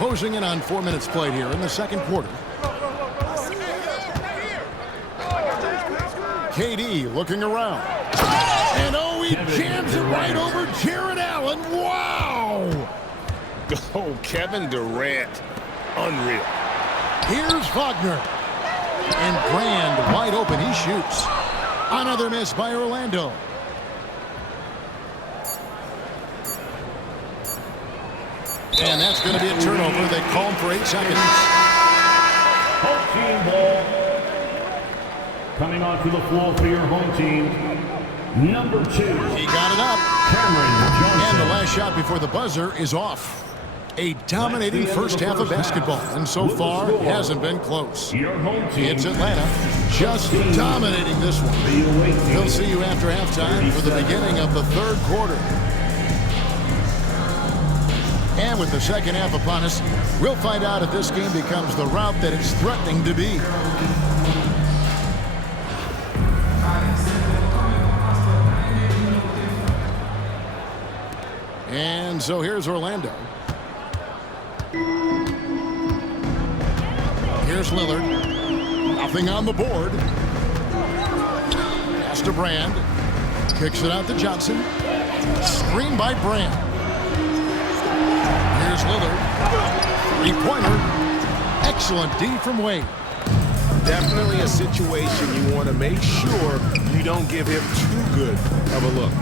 Closing in on 4 minutes played here in the second quarter. KD looking around. And oh, he jams it right over Jared Allen. Wow! Oh, Kevin Durant. Unreal. Here's Wagner. And Brand wide open. He shoots. Another miss by Orlando. And that's going to be a turnover. They call him for 8 seconds. Home team ball. Coming onto the floor for your home team, number 2. He got it up. Cameron Johnson. And the last shot before the buzzer is off. A dominating first half of basketball. And so far, it hasn't been close. Your home team. It's Atlanta just dominating this one. We'll see you after halftime for the beginning of the third quarter. And with the second half upon us, we'll find out if this game becomes the route that it's threatening to be. And so here's Orlando. Here's Lillard. Nothing on the board. Pass to Brand. Kicks it out to Johnson. Screen by Brand. Here's Lillard. Three-pointer. Excellent D from Wade. Definitely a situation you want to make sure you don't give him too good of a look.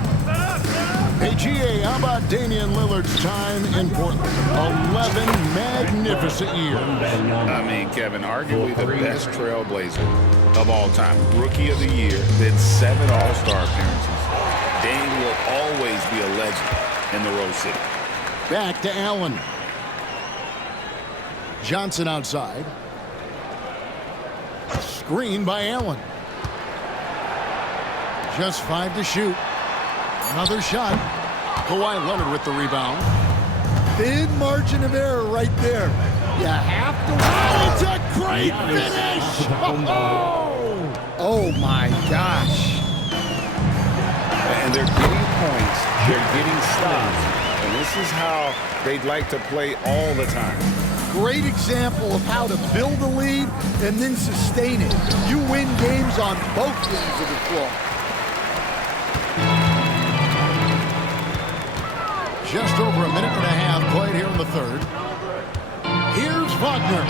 Hey, GA, how about Damian Lillard's time in Portland? 11 magnificent years. I mean, Kevin, arguably the best trailblazer of all time. Rookie of the year, then 7 All-Star appearances. Dame will always be a legend in the Rose City. Back to Allen. Johnson outside. Screen by Allen. Just 5 to shoot. Another shot. Kawhi Leonard with the rebound. Thin margin of error right there. You have to. Oh, it's a great finish! Oh my gosh. And they're getting points. They're getting stops. And this is how they'd like to play all the time. Great example of how to build a lead and then sustain it. You win games on both ends of the floor. Just over a minute and a half played here in the third. Here's Wagner.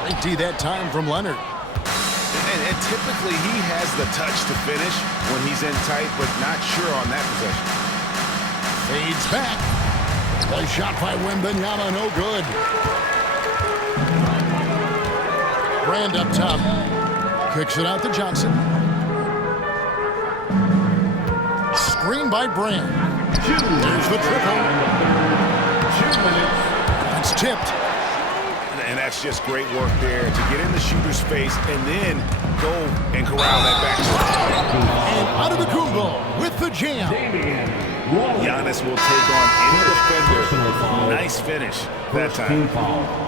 Great D that time from Leonard. And typically he has the touch to finish when he's in tight, but not sure on that possession. Fades back. The shot by Wembanyama, no good. Brand up top. Kicks it out to Johnson. Screen by Brand. There's the triple. 2 minutes. It's tipped. And that's just great work there to get in the shooter's face and then go and corral that back. And Antetokounmpo with the jam. Giannis will take on any defender. Nice finish that time.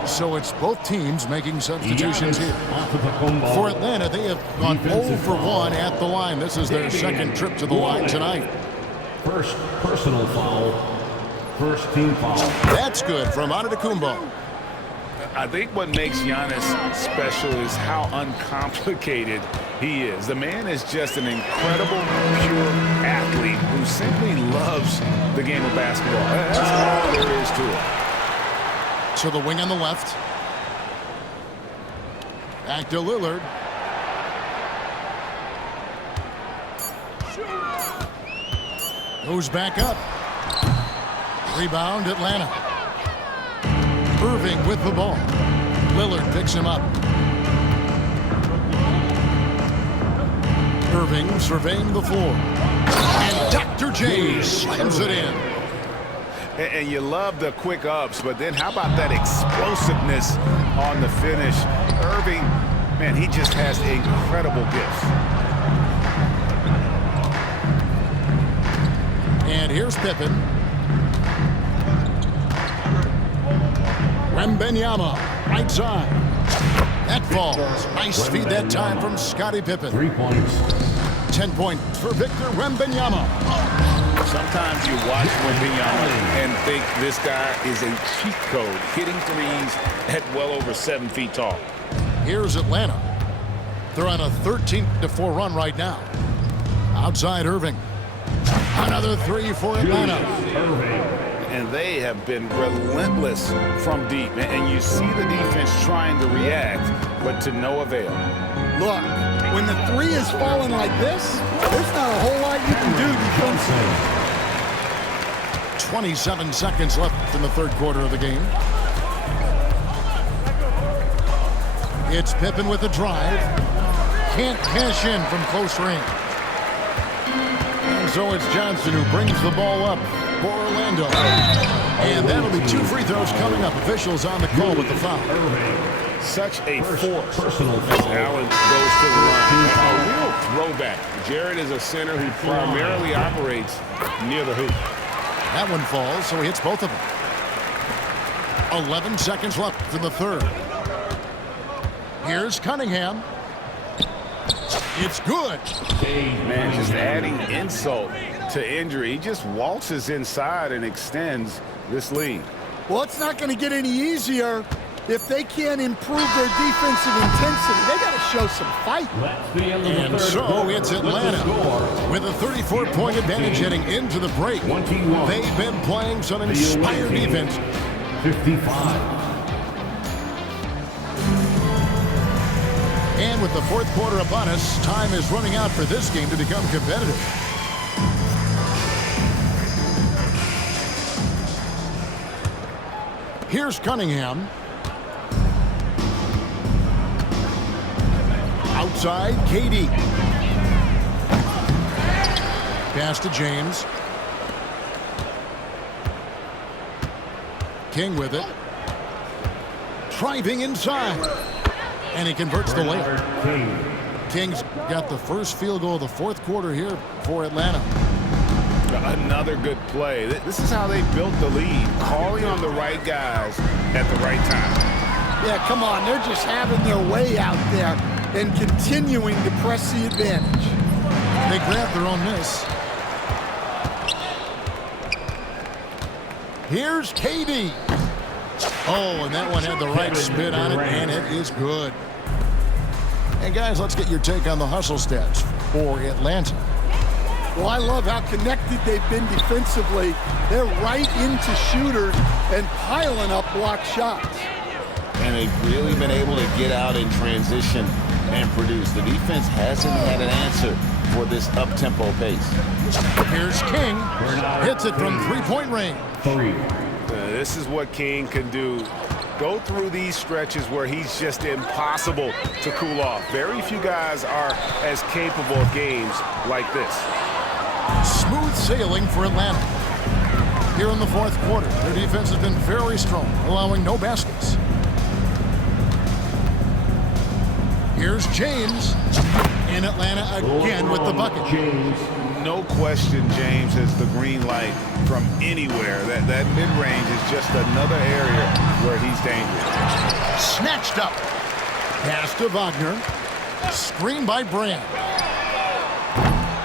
So it's both teams making substitutions here. For Atlanta, they have gone 0 for 1 at the line. This is their second trip to the line tonight. First personal foul. First team foul. That's good from Antetokounmpo. I think what makes Giannis special is how uncomplicated he is. The man is just an incredible, pure athlete who simply loves the game of basketball. That's all there is to it. So the wing on the left. Back to Lillard. Goes back up. Rebound, Atlanta. Irving with the ball. Lillard picks him up. Irving surveying the floor. And Dr. J slams it in. And you love the quick ups, but then how about that explosiveness on the finish? Irving, man, he just has incredible gifts. And here's Pippen. Wembanyama, right side. That falls. Nice feed that time from Scottie Pippen. 3 points. 10 points for Victor Wembanyama. Sometimes you watch Wembanyama and think this guy is a cheat code, hitting threes at well over 7 feet tall. Here's Atlanta. They're on a 13-4 run right now. Outside Irving. Another three for Atlanta. And they have been relentless from deep. And you see the defense trying to react, but to no avail. Look, when the three is falling like this, there's not a whole lot you can do defensively. 27 seconds left in the third quarter of the game. It's Pippen with a drive. Can't cash in from close range. And so it's Johnson who brings the ball up for Orlando. And that'll be 2 free throws coming up. Officials on the call with the foul. Such a force as Allen goes to the line. A real throwback. Jarrett is a center who primarily operates near the hoop. That one falls, so he hits both of them. 11 seconds left in the third. Here's Cunningham. It's good. Man, just adding insult to injury. He just waltzes inside and extends this lead. Well, it's not going to get any easier if they can't improve their defensive intensity. They got to show some fight. And so it's Atlanta with a 34-point advantage heading into the break. They've been playing some inspired defense. 55. And with the fourth quarter upon us, time is running out for this game to become competitive. Here's Cunningham. Outside, KD. Pass to James. King with it. Driving inside. And he converts the layup. King's got the first field goal of the fourth quarter here for Atlanta. Another good play. This is how they built the lead. Calling on the right guys at the right time. Yeah, come on. They're just having their way out there and continuing to press the advantage. They grab their own miss. Here's KD. Oh, and that one had the right spin on it, and it is good. And guys, let's get your take on the hustle stats for Atlanta. Well, I love how connected they've been defensively. They're right into shooters and piling up block shots. And they've really been able to get out in transition and produce. The defense hasn't had an answer for this up-tempo pace. Here's King. Hits it from three-point range. This is what King can do. Go through these stretches where he's just impossible to cool off. Very few guys are as capable of games like this. Smooth sailing for Atlanta. Here in the fourth quarter, their defense has been very strong, allowing no baskets. Here's James. In Atlanta again with the bucket. No question James has the green light from anywhere. That mid-range is just another area where he's dangerous. Snatched up. Pass to Wagner. Screen by Brand.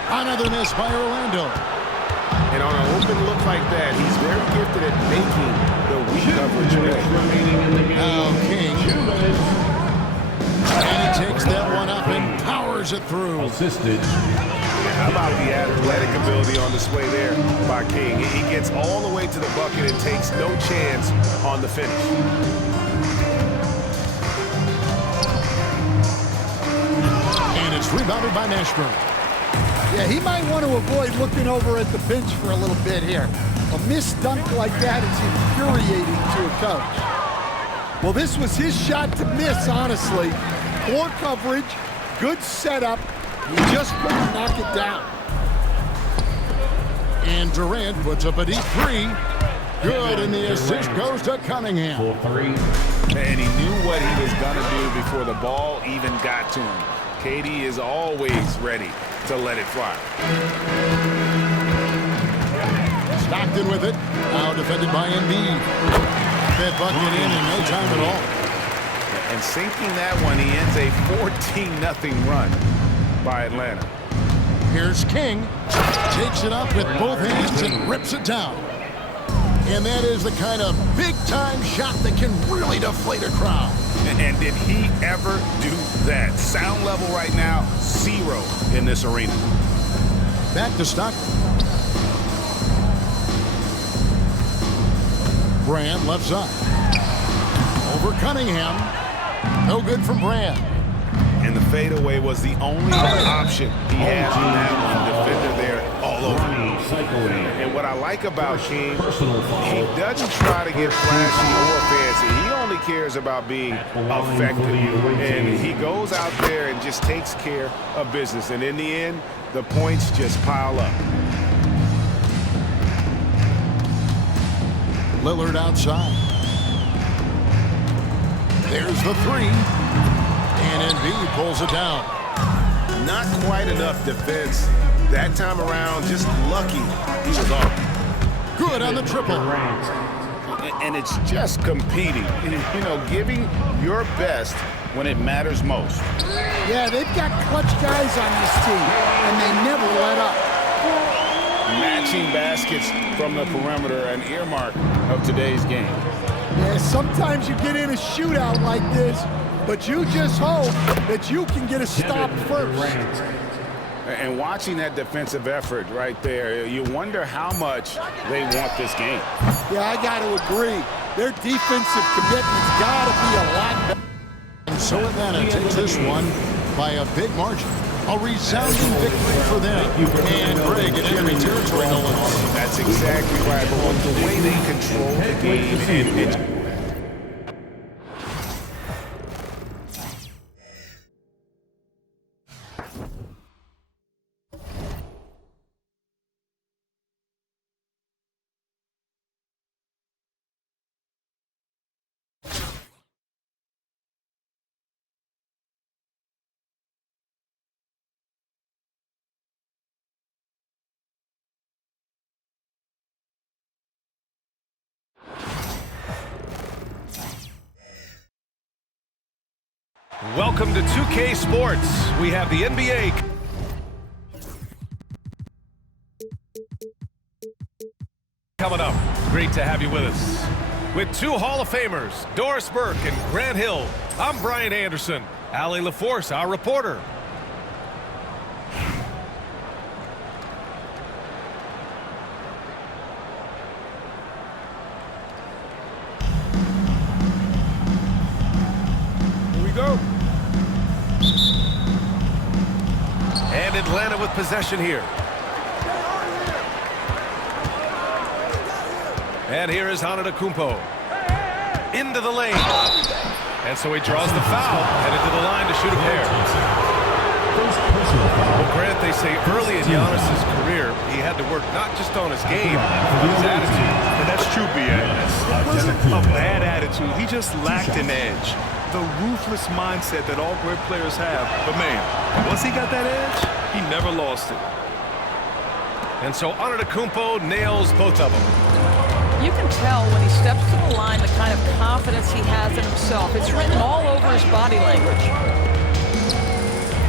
Another miss by Orlando. And on an open look like that, he's very gifted at making the weak coverage play. Now King. And he takes that one up and powers it through. Assisted. How about the athletic ability on display there by King? He gets all the way to the bucket and takes no chance on the finish. And it's rebounded by Mashburn. Yeah, he might want to avoid looking over at the bench for a little bit here. A missed dunk like that is infuriating to a coach. Well, this was his shot to miss, honestly. Poor coverage, good setup. He just couldn't knock it down. And Durant puts up a deep three. Good, and the assist goes to Cunningham. And he knew what he was going to do before the ball even got to him. KD is always ready to let it fly. Stockton with it. Now defended by Embiid. That bucket in no time at all. And sinking that one, he ends a 14-0 run by Atlanta. Here's King. Takes it up with both hands and rips it down. And that is the kind of big-time shot that can really deflate a crowd. And did he ever do that? Sound level right now, 0 in this arena. Back to Stockton. Brand left side. Over Cunningham. No good from Brand. And the fadeaway was the only other option he had on that one. Defender there all over. And what I like about King, he doesn't try to get flashy or fancy. He only cares about being effective. And he goes out there and just takes care of business. And in the end, the points just pile up. Lillard outside. There's the three. And Embiid pulls it down. Not quite enough defense that time around. Just lucky he was off. Good on the triple. And it's just competing. You know, giving your best when it matters most. Yeah, they've got clutch guys on this team, and they never let up. Matching baskets from the perimeter, an earmark of today's game. Yeah, sometimes you get in a shootout like this, but you just hope that you can get a stop first. And watching that defensive effort right there, you wonder how much they want this game. Yeah, I got to agree. Their defensive commitment's got to be a lot better. And so Atlanta takes this one by a big margin. A resounding victory for them. And Greg in enemy territory, no less. That's exactly right. But the way they control the game and Welcome to 2K Sports. We have the NBA. Coming up. Great to have you with us. With two Hall of Famers, Doris Burke and Grant Hill, I'm Brian Anderson. Allie LaForce, our reporter. Go. And Atlanta with possession here. And here is Antetokounmpo. Into the lane. And so he draws the foul, headed to the line to shoot a pair. Well, Grant, they say early in Giannis's career, he had to work not just on his game, but his attitude. And that's true, B.A. It wasn't a bad attitude. He just lacked an edge. The ruthless mindset that all great players have. But, man, once he got that edge, he never lost it. And so Antetokounmpo nails both of them. You can tell when he steps to the line the kind of confidence he has in himself. It's written all over his body language.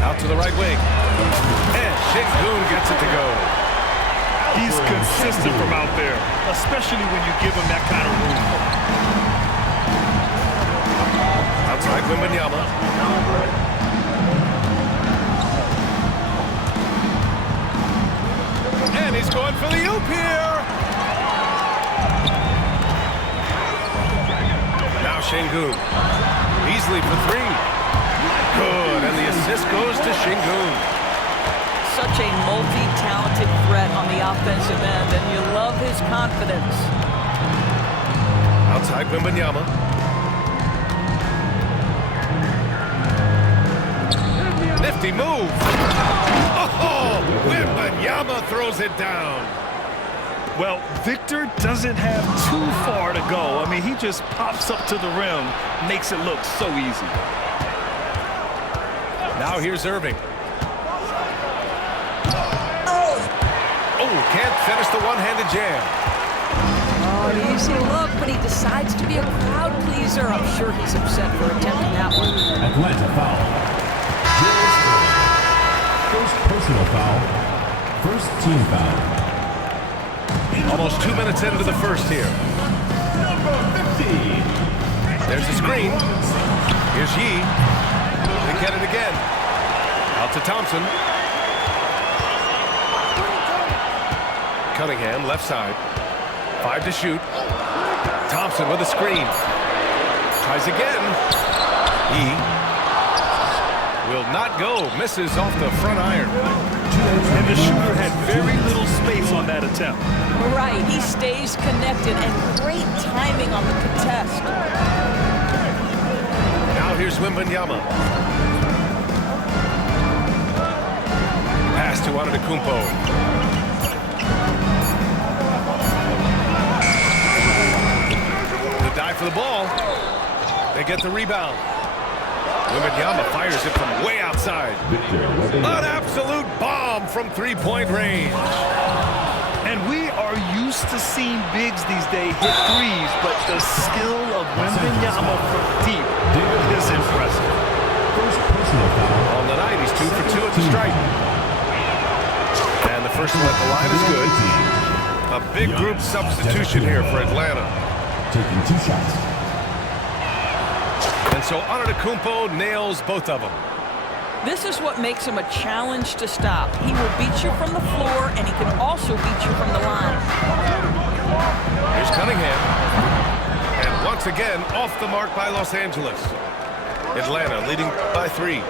Out to the right wing. And Sengun gets it to go. He's consistent from out there, especially when you give him that kind of room. Outside Wembanyama. And he's going for the oop here. Now Sengun. Easily for three. Good, and the assist goes to Sengun. Such a multi-talented threat on the offensive end, and you love his confidence. Outside Wembanyama. Nifty move. Oh, Wembanyama throws it down. Well, Victor doesn't have too far to go. I mean, he just pops up to the rim, makes it look so easy. Now here's Irving. Oh, can't finish the one-handed jam. Oh, easy look, but he decides to be a crowd pleaser. I'm sure he's upset for attempting that one. Atlanta foul. First personal foul First team foul. Almost 2 minutes into the first here. Number 50. There's the screen. Here's Yee. They get it again. Out to Thompson. Cunningham, left side. 5 to shoot. Thompson with a screen. Tries again. Yee will not go. Misses off the front iron. And the shooter had very little space on that attempt. Right, he stays connected and great timing on the contest. Now here's Wembanyama. Pass to Antetokounmpo. The dive for the ball. They get the rebound. Wembanyama fires it from way outside. An absolute bomb from three-point range. And we are used to seeing bigs these days hit threes, but the skill of Wembanyama from deep is impressive. First personal foul. On the night, he's 2 for 2 at the stripe. And the first one at the line is good. A big group substitution here for Atlanta. Taking 2 shots. And so Antetokounmpo nails both of them. This is what makes him a challenge to stop. He will beat you from the floor, and he can also beat you from the line. Here's Cunningham. And once again, off the mark by Los Angeles. Atlanta leading by 3.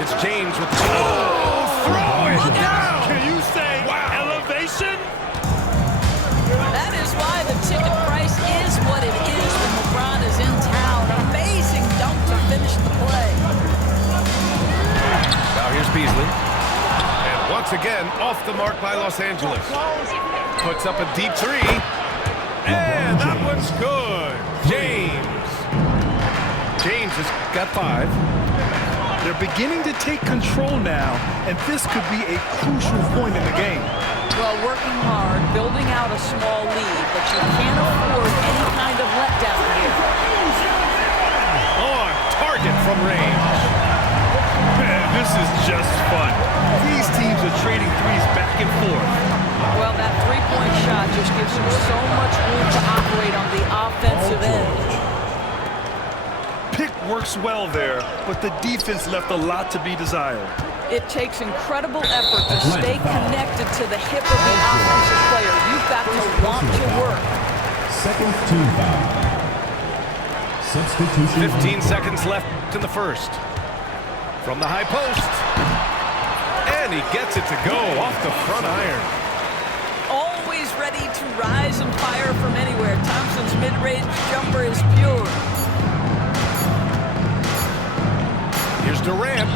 It's James with the... Oh, throw it down! Can you say elevation? That is why the ticket price is what it is when LeBron is in town. Amazing dunk to finish the play. Now here's Beasley. And once again, off the mark by Los Angeles. Puts up a deep 3. And that one's good. James. James has got 5. They're beginning to take control now, and this could be a crucial point in the game. Well, working hard, building out a small lead, but you can't afford any kind of letdown here. On target from range. Man, this is just fun. These teams are trading threes back and forth. Well, that three-point shot just gives him so much room to operate on the offensive end. Pick works well there, but the defense left a lot to be desired. It takes incredible effort to stay connected to the hip of the offensive player. You've got to want to work. Second team foul. Substitution. 15 seconds left in the first. From the high post. And he gets it to go off the front iron. Always ready to rise and fire from anywhere. Thompson's mid-range jumper is pure. Here's Durant.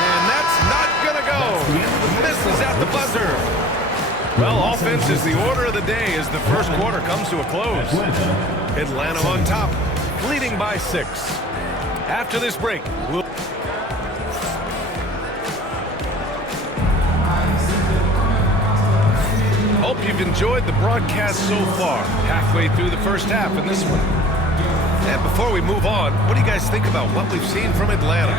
And that's not going to go. Misses at the buzzer. Well, offense is the order of the day as the first quarter comes to a close. Atlanta on top, leading by 6. After this break, we'll... Hope you've enjoyed the broadcast so far. Halfway through the first half in this one. And before we move on, what do you guys think about what we've seen from Atlanta?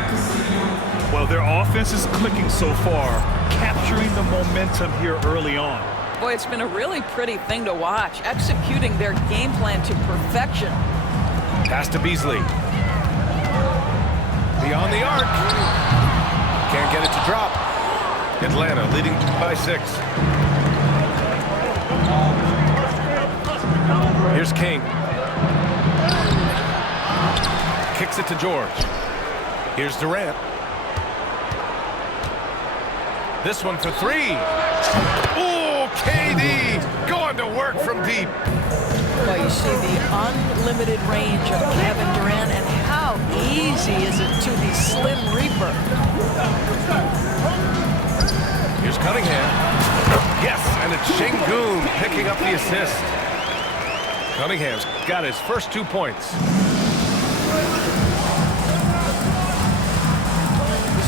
Well, their offense is clicking so far, capturing the momentum here early on. Boy, it's been a really pretty thing to watch, executing their game plan to perfection. Pass to Beasley. Beyond the arc. Can't get it to drop. Atlanta leading by 6. Here's King. Kicks it to George. Here's Durant. This one for 3. Oh, KD going to work from deep. Well, you see the unlimited range of Kevin Durant, and how easy is it to the Slim Reaper? Here's Cunningham. Yes, and it's Şengün picking up the assist. Cunningham's got his first 2 points.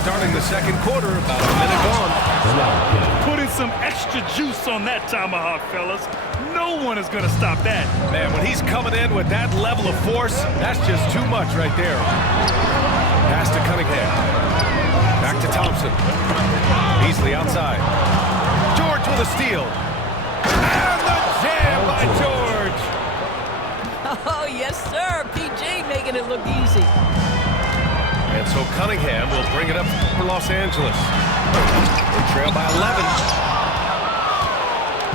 Starting the second quarter, about a minute gone. Putting some extra juice on that tomahawk, fellas. No one is going to stop that. Man, when he's coming in with that level of force, that's just too much right there. Pass to Cunningham. Back to to Thompson. Beasley outside. George with a steal. And the jam by George. Oh, yes, sir. PG making it look easy. And so Cunningham will bring it up for Los Angeles. They trail by 11.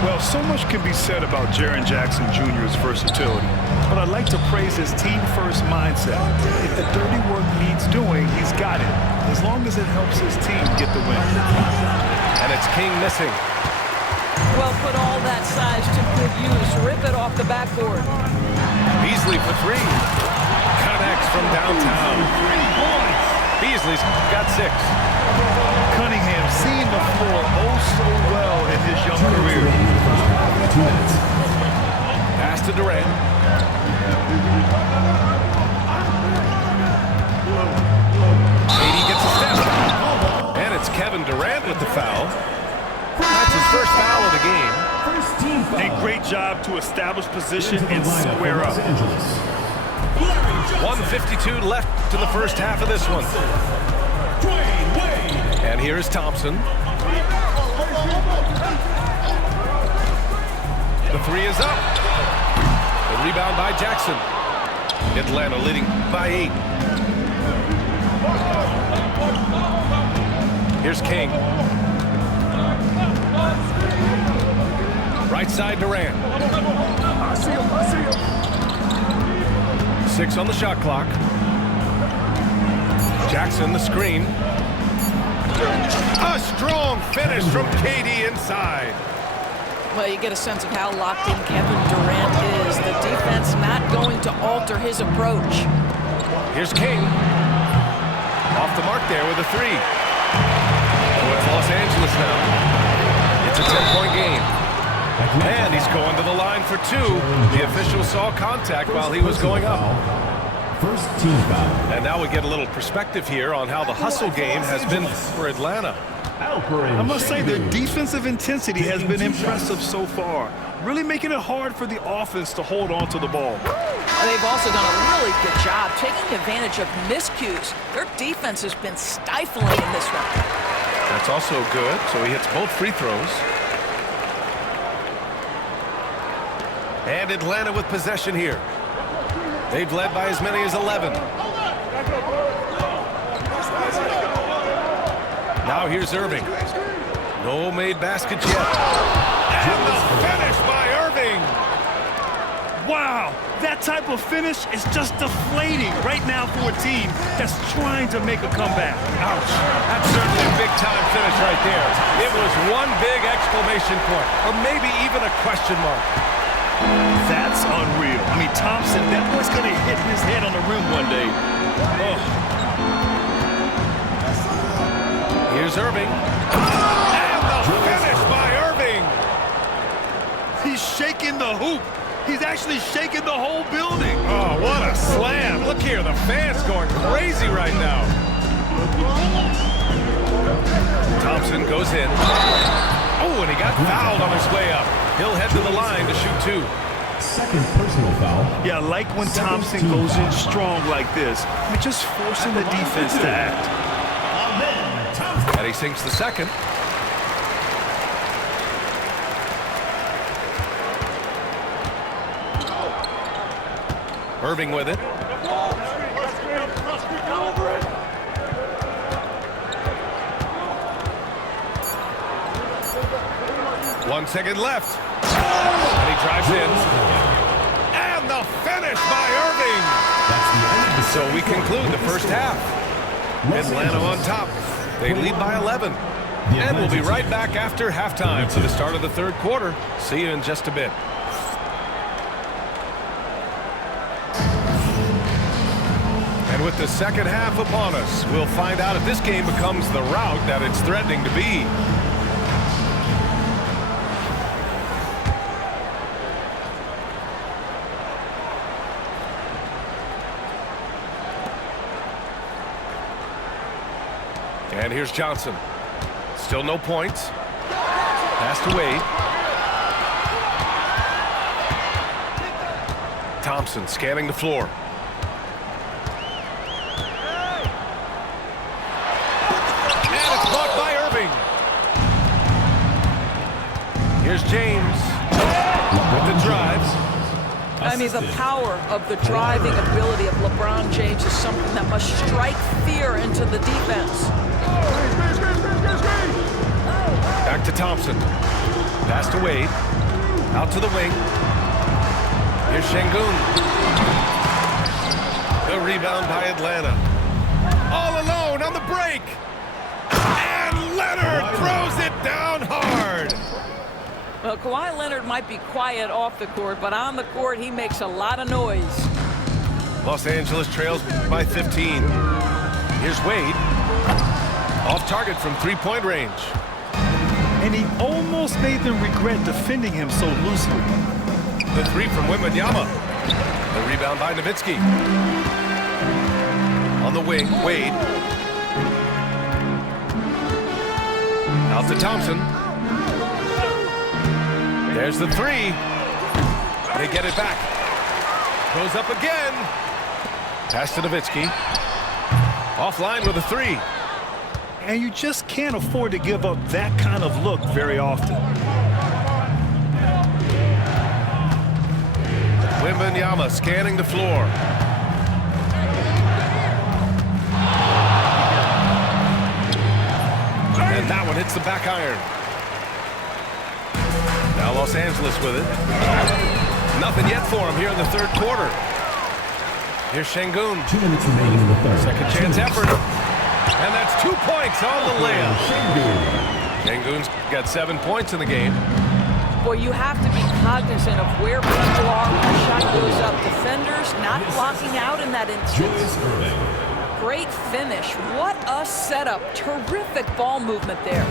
Well, so much can be said about Jaren Jackson Jr.'s versatility, but I'd like to praise his team-first mindset. If the dirty work needs doing, he's got it, as long as it helps his team get the win. And it's King missing. Well, put all that size to good use. Rip it off the backboard. Beasley for three. Connects from downtown. Beasley's got 6. Cunningham seeing the floor oh so well in his young career. Pass to Durant. KD gets a step. And it's Kevin Durant with the foul. That's his first foul of the game. A great job to establish position and square up. 1:52 left in the first half of this one. And here is Thompson. The three is up. The rebound by Jackson. Atlanta leading by 8. Here's King. Right side Durant. 6 on the shot clock. Jackson the screen. A strong finish from KD inside. Well, you get a sense of how locked in Kevin Durant is. The defense not going to alter his approach. Here's King. Off the mark there with a 3. So it's Los Angeles now. It's a 10-point game. And he's going to the line for 2. The official saw contact while he was going up. First team foul. And now we get a little perspective here on how the hustle game has been for Atlanta. I must say their defensive intensity has been impressive so far, really making it hard for the offense to hold on to the ball. They've also done a really good job taking advantage of miscues. Their defense has been stifling in this one. That's also good, so he hits both free throws. And Atlanta with possession here. They've led by as many as 11. Now here's Irving. No made baskets yet. And the finish by Irving. Wow, that type of finish is just deflating right now for a team that's trying to make a comeback. Ouch. That's certainly a big-time finish right there. It was one big exclamation point, or maybe even a question mark. That's unreal. I mean, Thompson, that boy's going to hit his head on the rim one day. Oh. Here's Irving. And the finish by Irving. He's shaking the hoop. He's actually shaking the whole building. Oh, what a slam. Look here, the fans going crazy right now. Thompson goes in. Oh, and he got fouled on his way up. He'll head to the line to shoot 2. Second personal foul. Yeah, I like when Thompson goes in strong like this. I mean, just forcing the defense to act. And he sinks the second. Irving with it. One second left. And he drives in. And the finish by Irving. So we conclude the first half. Atlanta on top. They lead by 11. And we'll be right back after halftime for the start of the third quarter. See you in just a bit. And with the second half upon us, we'll find out if this game becomes the rout that it's threatening to be. And here's Johnson. Still no points. Pass to Wade. Thompson scanning the floor. And Here's James with the drives. I mean, the power of the driving ability of LeBron James is something that must strike fear into the defense. Back to Thompson. Pass to Wade. Out to the wing. Here's Şengün. The rebound by Atlanta. All alone on the break. And Leonard throws it down hard. Well, Kawhi Leonard might be quiet off the court, but on the court, he makes a lot of noise. Los Angeles trails by 15. Here's Wade. Off target from three-point range. And he almost made them regret defending him so loosely. The three from Wembanyama. The rebound by Nowitzki. On the wing, Wade. Out to Thompson. There's the three. They get it back. Goes up again. Pass to Nowitzki. Offline with a three. And you just can't afford to give up that kind of look very often. Wembanyama scanning the floor. And that one hits the back iron. Now Los Angeles with it. Nothing yet for him here in the third quarter. Here's Şengün. 2 minutes remaining in the third. Second chance effort. And that's 2 points on the layup. Şengün's got 7 points in the game. Boy, you have to be cognizant of where people are when the shot goes up. Defenders not blocking out in that instance. Great finish. What a setup. Terrific ball movement there.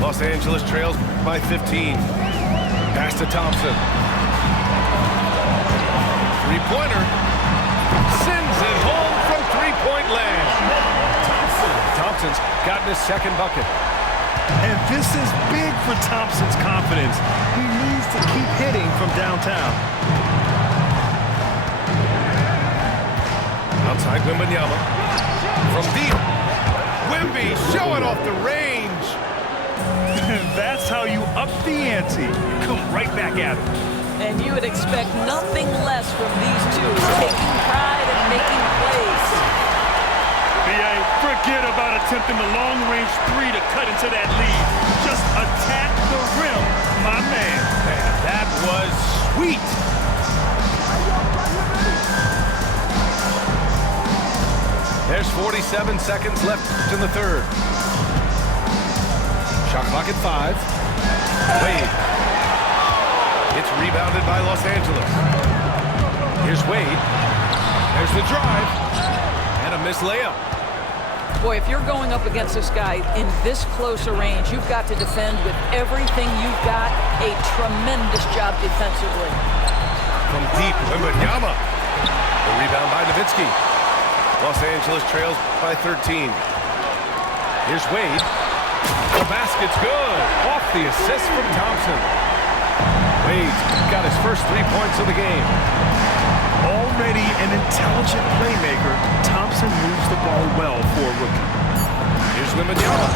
Los Angeles trails by 15. Pass to Thompson. Three-pointer. Sends it home from three-point land. Thompson's gotten his second bucket. And this is big for Thompson's confidence. He needs to keep hitting from downtown. Outside Wembanyama. From deep. Wemby showing off the range. That's how you up the ante. Come right back at him. And you would expect nothing less from these two, taking pride and making plays. B.A., forget about attempting the long-range three to cut into that lead. Just attack the rim, my man. Man, that was sweet. There's 47 seconds left in the third. Shot clock at 5. Wade. It's rebounded by Los Angeles. Here's Wade. There's the drive. And a missed layup. Boy, if you're going up against this guy in this close a range, you've got to defend with everything you've got. A tremendous job defensively. From deep, Wembanyama. The rebound by Nowitzki. Los Angeles trails by 13. Here's Wade. The basket's good. Off the assist from Thompson. Wade's got his first 3 points of the game. Already an intelligent playmaker, Thompson moves the ball well for a rookie. Here's Wembanyama.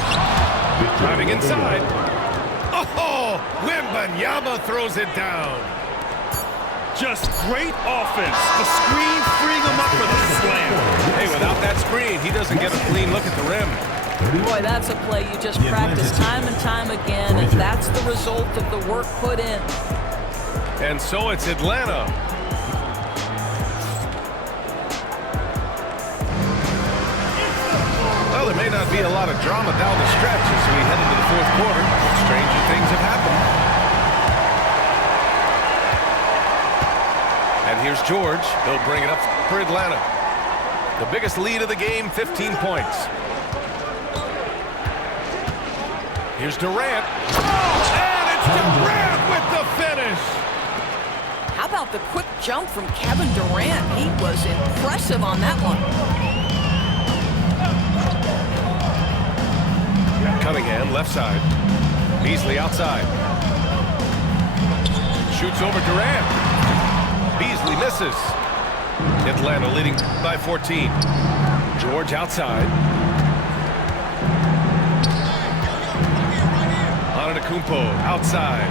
Driving inside. Oh, Wembanyama throws it down. Just great offense. The screen freeing him up for the slam. Hey, without that screen, he doesn't get a clean look at the rim. Boy, that's a play you just practice time and time again, and that's the result of the work put in. And so it's Atlanta. Well, there may not be a lot of drama down the stretch as we head into the fourth quarter. Stranger things have happened. And here's George. He'll bring it up for Atlanta. The biggest lead of the game, 15 points. Here's Durant. And it's Durant with the finish. How about the quick jump from Kevin Durant? He was impressive on that one. Cunningham, left side. Beasley outside. Shoots over Durant. Beasley misses. Atlanta leading by 14. George outside. On an Antetokounmpo outside.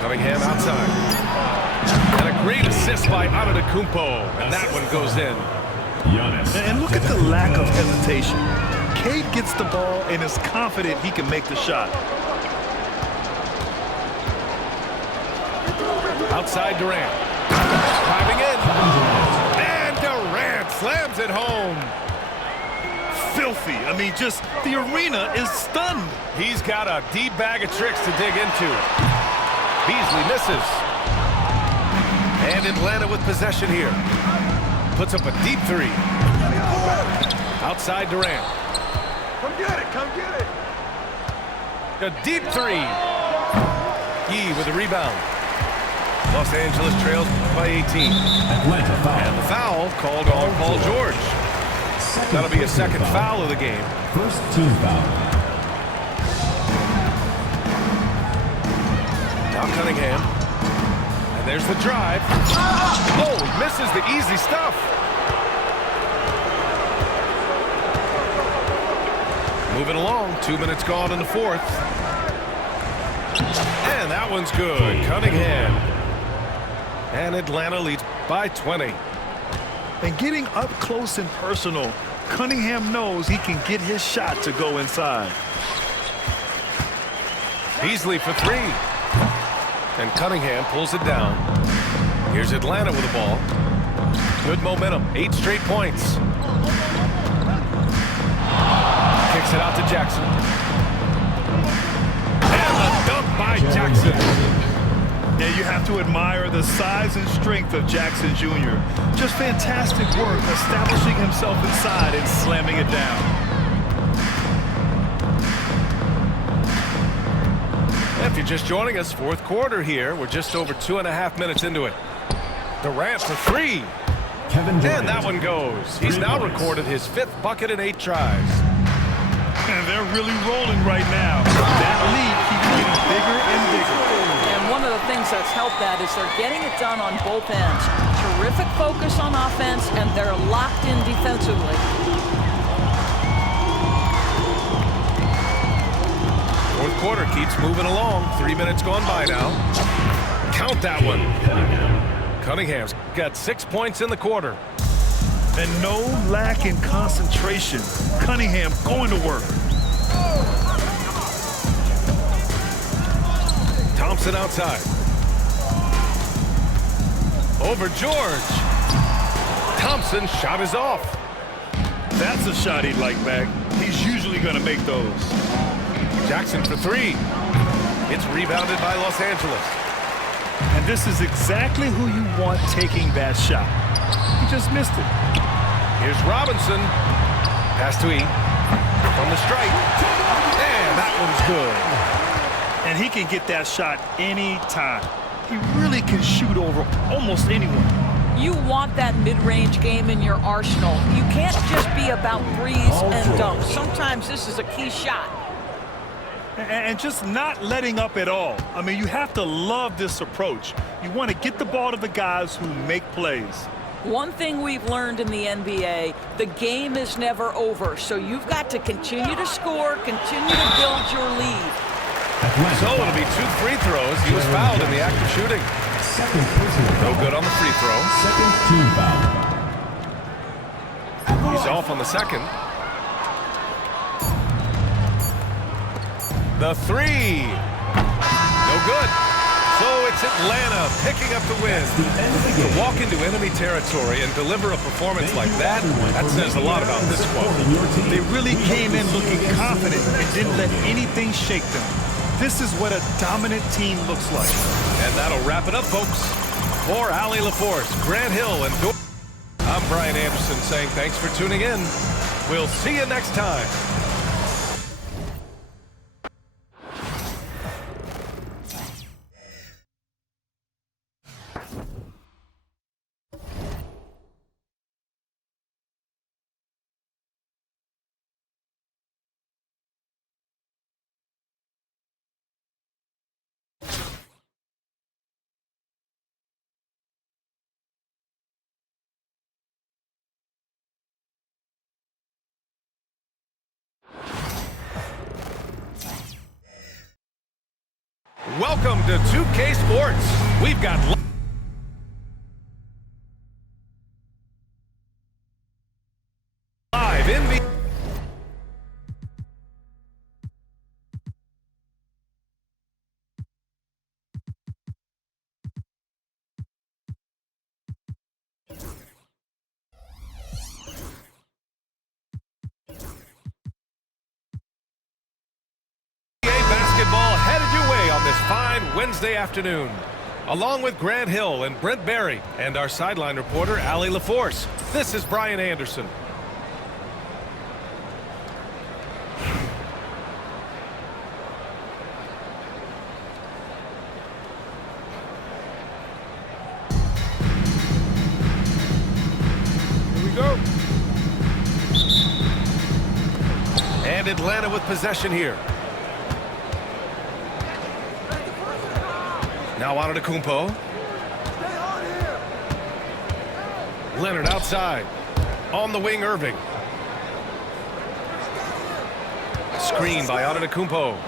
Cunningham outside. And a great assist by Antetokounmpo. And that one goes in. Giannis. And look at the lack of hesitation. Cade gets the ball and is confident he can make the shot. Outside Durant. Driving in. And Durant slams it home. Filthy. I mean, just the arena is stunned. He's got a deep bag of tricks to dig into. Beasley misses. And Atlanta with possession here. Puts up a deep three. Outside Durant. Come get it. Come get it. A deep three. Yee with a rebound. Los Angeles trails by 18. Atlanta foul. And the foul called on Paul George. That'll be a second foul of the game. First team foul. Now Cunningham. And there's the drive. Oh, misses the easy stuff. Moving along. 2 minutes gone in the fourth. And that one's good. Cunningham. And Atlanta leads by 20. And getting up close and personal, Cunningham knows he can get his shot to go inside. Beasley for three. And Cunningham pulls it down. Here's Atlanta with the ball. Good momentum. 8 straight points. Kicks it out to Jackson. And a dunk by Jackson. Yeah, you have to admire the size and strength of Jackson Jr. Just fantastic work establishing himself inside and slamming it down. If you're just joining us, fourth quarter here. We're just over 2.5 minutes into it. Durant for three. Kevin Durant. And that one goes. He's now recorded his 5th bucket in 8 tries. And they're really rolling right now. That lead keeps getting bigger and bigger. And one of the things that's helped that is they're getting it done on both ends. Terrific focus on offense, and they're locked in defensively. Fourth quarter keeps moving along. 3 minutes gone by now. Count that one. Cunningham's got 6 points in the quarter. And no lack in concentration. Cunningham going to work. Thompson outside. Over George. Thompson shot is off. That's a shot he'd like back. He's usually going to make those. Jackson for three. It's rebounded by Los Angeles. And this is exactly who you want taking that shot. He just missed it. Here's Robinson. Pass to E. From the stripe. And that one's good. And he can get that shot anytime. He really can shoot over almost anyone. You want that mid-range game in your arsenal. You can't just be about threes and dunks. Sometimes this is a key shot. And just not letting up at all. I mean, you have to love this approach. You want to get the ball to the guys who make plays. One thing we've learned in the NBA, the game is never over. So you've got to continue to score, continue to build your lead. So it'll be 2 free throws. He was fouled in the act of shooting. No good on the free throw. Second team foul. He's off on the second. The three. No good. So it's Atlanta picking up the win. To walk into enemy territory and deliver a performance like that, that says a lot about this squad. They really came in looking confident and didn't let anything shake them. This is what a dominant team looks like. And that'll wrap it up, folks. For Allie LaForce, Grant Hill, and I'm Brian Anderson saying thanks for tuning in. We'll see you next time. Welcome to 2K Sports. We've got live in the basketball headed your way on this fine Wednesday afternoon. Along with Grant Hill and Brent Barry and our sideline reporter, Allie LaForce, this is Brian Anderson. Here we go. And Atlanta with possession here. Now Antetokounmpo. Leonard outside. On the wing, Irving. Screen by Antetokounmpo.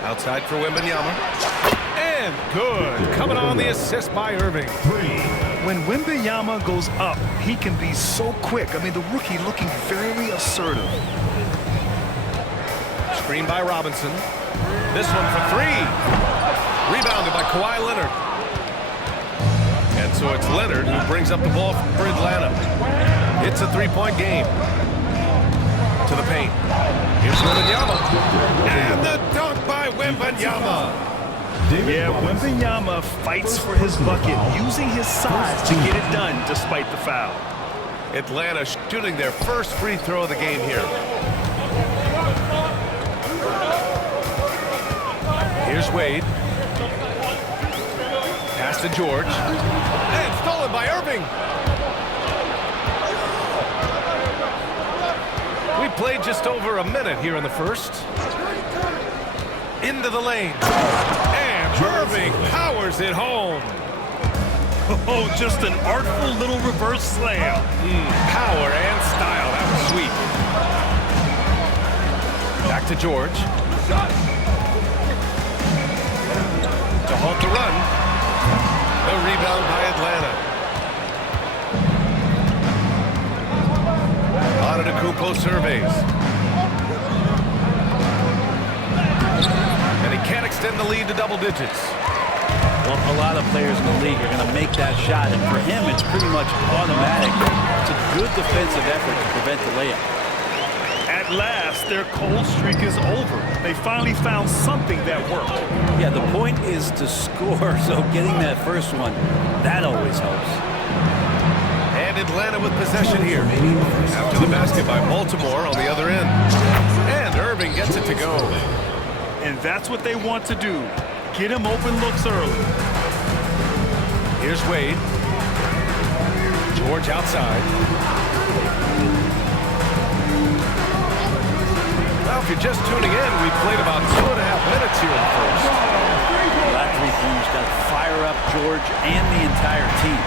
Outside for Wembanyama. And good. Coming on the assist by Irving. When Wembanyama goes up, he can be so quick. I mean, the rookie looking very assertive. Screen by Robinson. This one for three. Rebounded by Kawhi Leonard. And so it's Leonard who brings up the ball for Atlanta. It's a three-point game. To the paint. Here's Wembanyama. And the dunk by Wembanyama. Yeah, Wembanyama fights for his bucket, using his size to get it done despite the foul. Atlanta shooting their first free throw of the game here. Here's Wade. Pass to George. And stolen by Irving. We played just over a minute here in the first. Into the lane. And Irving powers it home. Oh, just an artful little reverse slam. Power and style. That was sweet. Back to George. To halt the run. The rebound by Atlanta. Antetokounmpo surveys. And he can't extend the lead to double digits. Well, a lot of players in the league are going to make that shot, and for him, it's pretty much automatic. It's a good defensive effort to prevent the layup. At last, their cold streak is over. They finally found something that worked. Yeah, the point is to score, so getting that first one, that always helps. And Atlanta with possession here. After the basket by Baltimore on the other end. And Irving gets it to go. And that's what they want to do. Get him open looks early. Here's Wade. George outside. Well, if you're just tuning in, we've played about 2.5 minutes here in the first. Well, that three-pointer's got to fire up George and the entire team.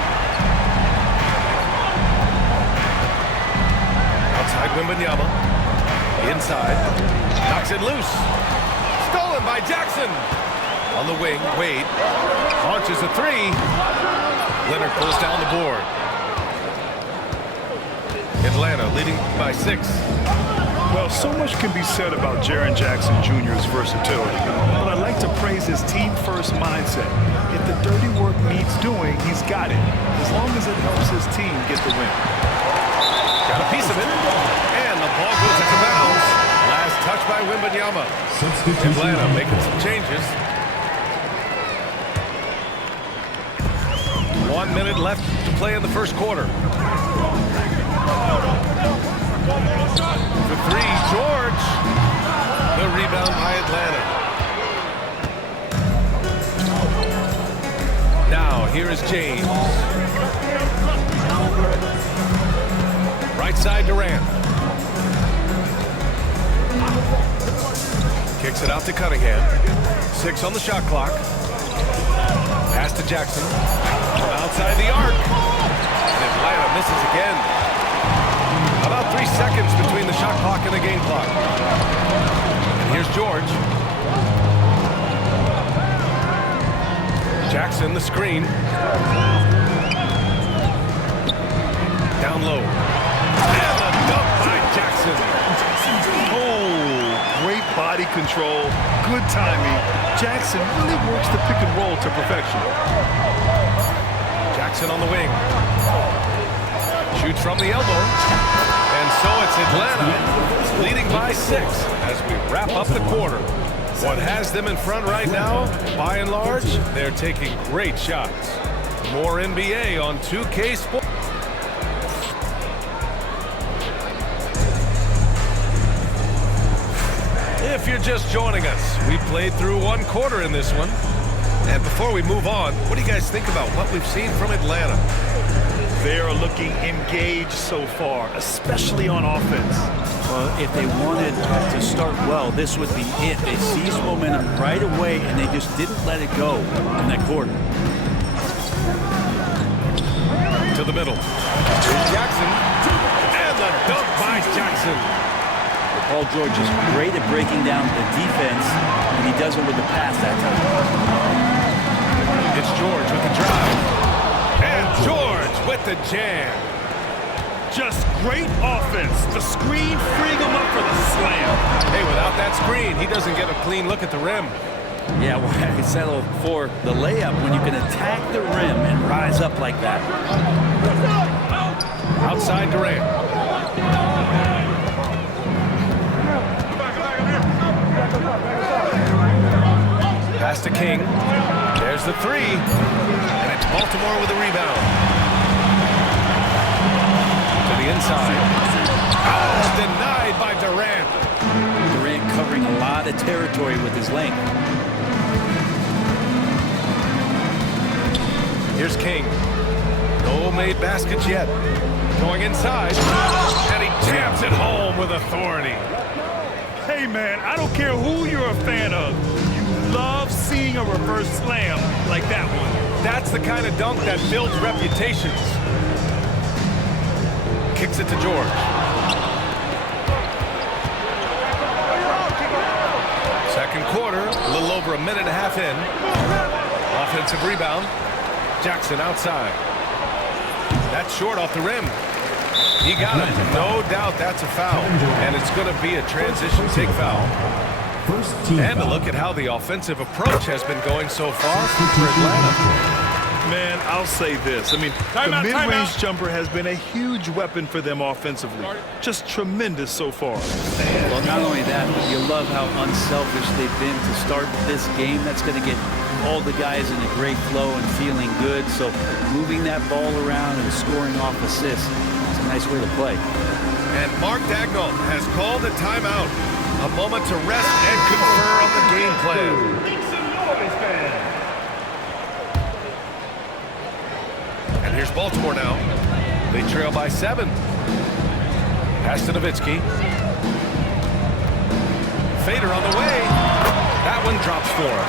Outside Wembanyama. Inside. Knocks it loose. Stolen by Jackson. On the wing, Wade. Launches a three. Leonard pulls down the board. Atlanta leading by 6. Well, so much can be said about Jaren Jackson Jr.'s versatility, but I'd like to praise his team-first mindset. If the dirty work needs doing, he's got it, as long as it helps his team get the win. Got a piece of it, and the ball goes into bounds. Last touch by Wembanyama. Atlanta making some changes. 1 minute left to play in the first quarter. For three, George. The rebound by Atlanta. Now, here is James. Right side, Durant. Kicks it out to Cunningham. 6 on the shot clock. Pass to Jackson. From outside the arc. And Atlanta misses again. About 3 seconds between the shot clock and the game clock. And here's George. Jackson, the screen. Down low. And the dunk by Jackson. Oh, great body control, good timing. Jackson really works the pick and roll to perfection. Jackson on the wing. Shoots from the elbow. And so it's Atlanta leading by 6 as we wrap up the quarter. What has them in front right now, by and large, they're taking great shots. More NBA on 2K Sports. If you're just joining us, we played through 1 quarter in this one. And before we move on, what do you guys think about what we've seen from Atlanta? They are looking engaged so far, especially on offense. Well, if they wanted to start well, this would be it. They seized momentum right away, and they just didn't let it go in that quarter. To the middle. Here's Jackson. And the dunk by Jackson. Paul George is great at breaking down the defense, and he does it with the pass that time. It's George with the drive. And George with the jam. Just great offense. The screen freeing him up for the slam. Hey, without that screen, he doesn't get a clean look at the rim. Yeah, why settle for the layup when you can attack the rim and rise up like that? Outside Durant. Pass to King. There's the 3. And it's Baltimore with the rebound. To the inside. Oh, denied by Durant. Durant covering a lot of territory with his length. Here's King. No made baskets yet. Going inside. And he jams it home with authority. Hey, man, I don't care who you're a fan of. You love seeing a reverse slam like that one. That's the kind of dunk that builds reputations. Kicks it to George. Second quarter, a little over a minute and a half in. Offensive rebound. Jackson outside. That's short off the rim. He got it. No doubt that's a foul. And it's going to be a transition take foul. And a look at how the offensive approach has been going so far for Atlanta. Man, I'll say this. I mean, the mid-range jumper has been a huge weapon for them offensively. Just tremendous so far. Well, not only that, but you love how unselfish they've been to start this game. That's going to get all the guys in a great flow and feeling good. So moving that ball around and scoring off assists is a nice way to play. And Mark Daigneault has called a timeout. A moment to rest and confer on the game plan. And here's Baltimore now. They trail by 7. Pass to Nowitzki. Fader on the way. That one drops for him.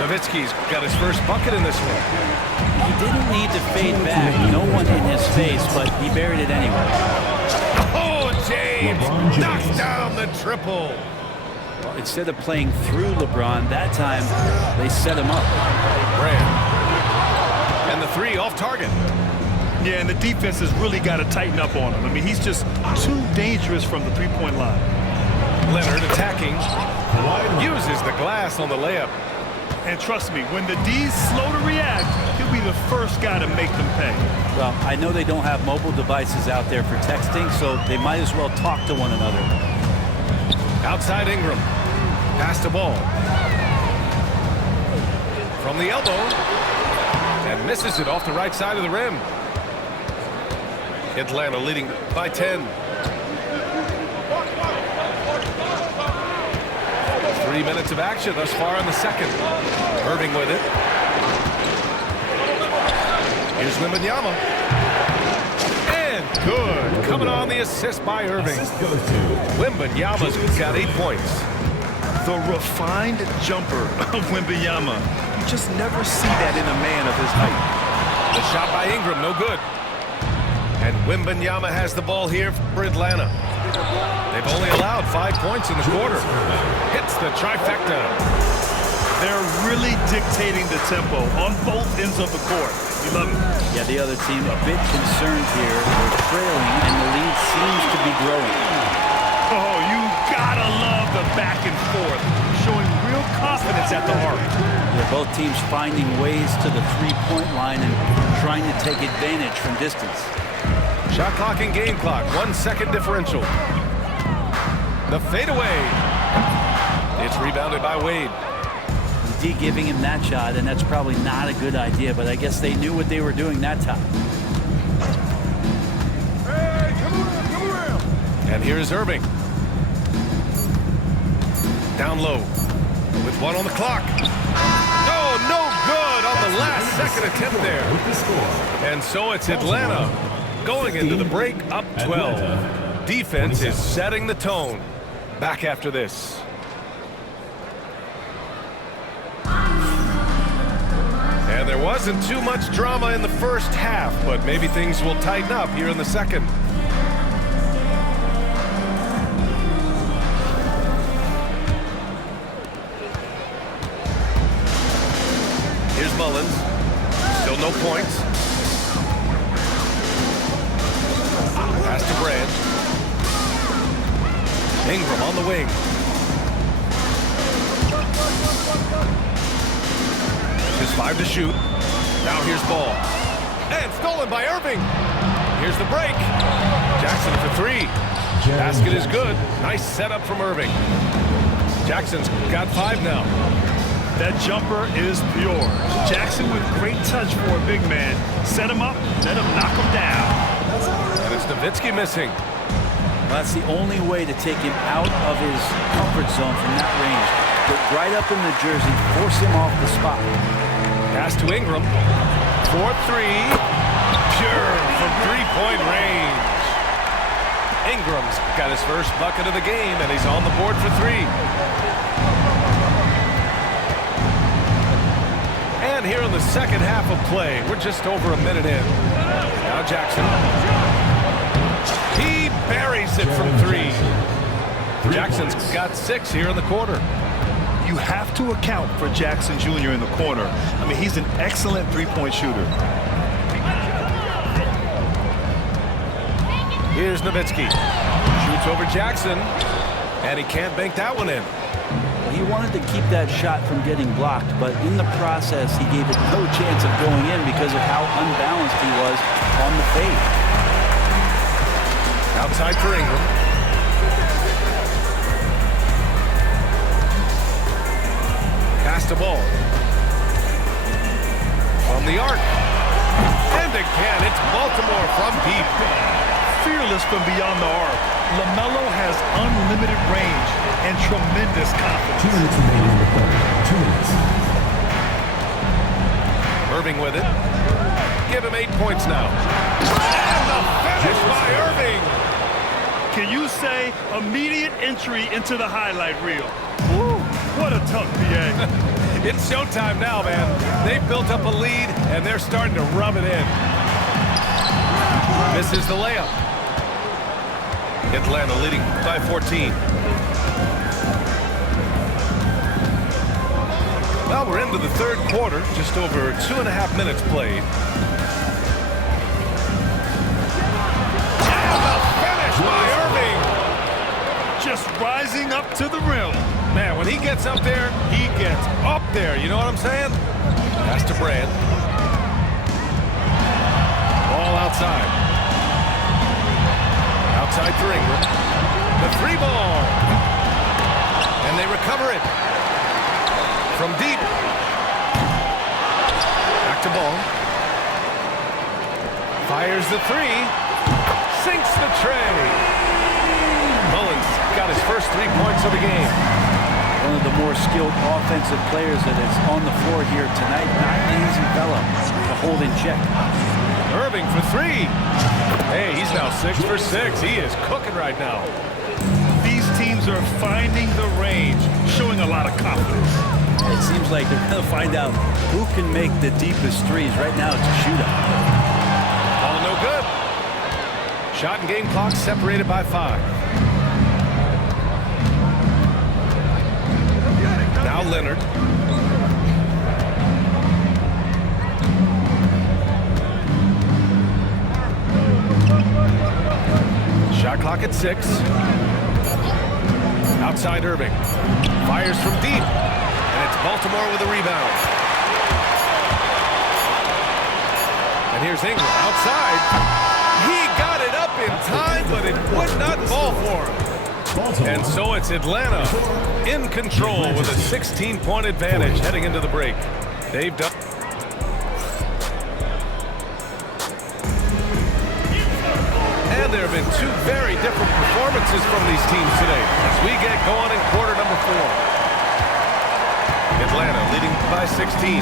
Nowitzki's got his first bucket in this one. He didn't need to fade back. No one in his face, but he buried it anyway. Oh, James knocks down the triple. Well, instead of playing through LeBron, that time they set him up. Graham. And the 3 off target. Yeah, and the defense has really got to tighten up on him. I mean, he's just too dangerous from the three-point line. Leonard attacking. Uses the glass on the layup. And trust me, when the D's slow to react, he'll be the first guy to make them pay. Well, I know they don't have mobile devices out there for texting, so they might as well talk to one another. Outside Ingram. Pass to Ball. From the elbow. And misses it off the right side of the rim. Atlanta leading by 10. 3 minutes of action thus far in the second. Irving with it. Here's Wembanyama. And good. Coming on the assist by Irving. Wembanyama's got 8 points. The refined jumper of Wembanyama. You just never see that in a man of his height. The shot by Ingram, no good. And Wembanyama has the ball here for Atlanta. They've only allowed 5 points in the quarter. Hits the trifecta. They're really dictating the tempo on both ends of the court. You love it. Yeah, the other team a bit concerned here. They're trailing, and the lead seems to be growing. Oh, you gotta love the back and forth, showing real confidence at the arc. Yeah, both teams finding ways to the three-point line and trying to take advantage from distance. Shot clock and game clock, 1 second differential. The fadeaway. It's rebounded by Wade. D giving him that shot, and that's probably not a good idea, but I guess they knew what they were doing that time. Hey, come around. And here's Irving. Down low with 1 on the clock. Oh, no good on the last second attempt there. And so it's Atlanta going into the break up 12. Defense is setting the tone. Back after this. And there wasn't too much drama in the first half, but maybe things will tighten up here in the second. Here's Mullins. Still no points. Pass to Brand. Ingram on the wing. Just 5 to shoot. Now here's Ball. And stolen by Irving. Here's the break. Jackson for 3. Basket is good. Nice setup from Irving. Jackson's got 5 now. That jumper is pure. Jackson with great touch for a big man. Set him up, let him knock him down. And it's Nowitzki missing. Well, that's the only way to take him out of his comfort zone from that range. Get right up in the jersey, force him off the spot. Pass to Ingram. 4-3. Pure from three-point range. Ingram's got his first bucket of the game, and he's on the board for 3. And here in the second half of play, we're just over a minute in. Now Jackson. He buries it from 3. Jackson's got 6 here in the quarter. You have to account for Jackson Jr. in the corner. I mean, he's an excellent three-point shooter. Here's Nowitzki. Shoots over Jackson, and he can't bank that one in. He wanted to keep that shot from getting blocked, but in the process, he gave it no chance of going in because of how unbalanced he was on the fade. Outside for Ingram. Pass the ball. From the arc. And again, it's Baltimore from deep. Fearless from beyond the arc. LaMelo has unlimited range and tremendous confidence. 2 minutes remaining in the quarter. 2 minutes. Irving with it. Give him 8 points now. And the finish by Irving. Can you say immediate entry into the highlight reel? Woo, what a tough BA. It's showtime now, man. They've built up a lead, and they're starting to rub it in. Misses the layup. Atlanta leading by 14. Well, we're into the third quarter, just over 2.5 minutes played. And the finish by Irving. Just rising up to the rim. Man, when he gets up there, he gets up there. You know what I'm saying? Pass to Brand. Ball outside. Outside for Ingram. The 3-ball. And they recover it. From deep. Back to Ball. Fires the 3. Sinks the tray. Mullins got his first 3 points of the game. One of the more skilled offensive players that is on the floor here tonight. Not an easy fellow to hold in check. Irving for 3. Hey, he's now 6 for 6. He is cooking right now. These teams are finding the range, showing a lot of confidence. It seems like they're going to find out who can make the deepest threes. Right now, it's a shootout. All no good. Shot and game clock separated by 5. Now Leonard. 6. Outside Irving. Fires from deep. And it's Baltimore with a rebound. And here's Ingram outside. He got it up in time, but it would not fall for him. And so it's Atlanta in control with a 16-point advantage heading into the break. They've done. And there have been two very different performances from these teams today as we get going in quarter number 4. Atlanta leading by 16.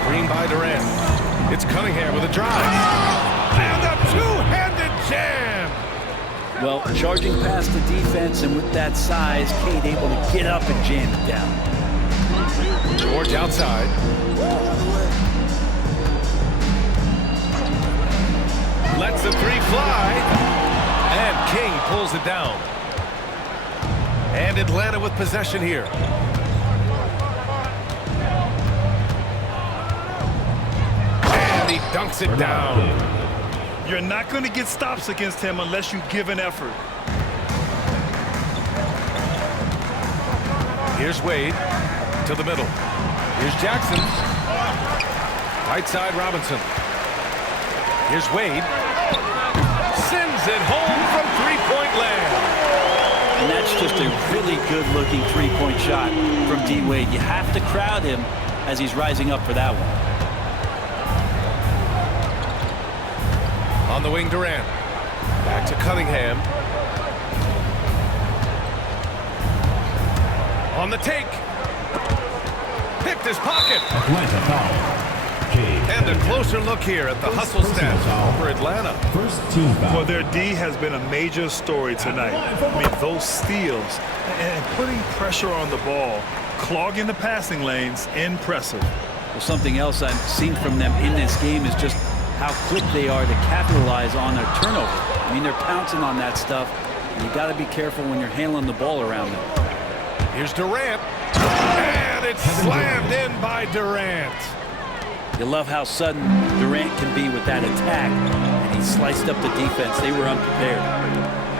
Screen by Durant. It's Cunningham with a drive. And a two-handed jam. Well, charging past the defense, and with that size, Cade able to get up and jam it down. George outside. Lets the three fly. And King pulls it down. And Atlanta with possession here. And he dunks it down. You're not going to get stops against him unless you give an effort. Here's Wade to the middle. Here's Jackson. Right side Robinson. Here's Wade. Sends it home from three-point land. And that's just a really good-looking three-point shot from D. Wade. You have to crowd him as he's rising up for that one. On the wing, Durant. Back to Cunningham. On the take. Picked his pocket. Atlanta foul. And a closer look here at the hustle stats for Atlanta. First team foul. Well, their D has been a major story tonight. I mean, those steals and putting pressure on the ball, clogging the passing lanes, impressive. Well, something else I've seen from them in this game is just how quick they are to capitalize on a turnover. I mean, they're pouncing on that stuff. And you got to be careful when you're handling the ball around them. Here's Durant. And it's slammed in by Durant. You love how sudden Durant can be with that attack. And he sliced up the defense. They were unprepared.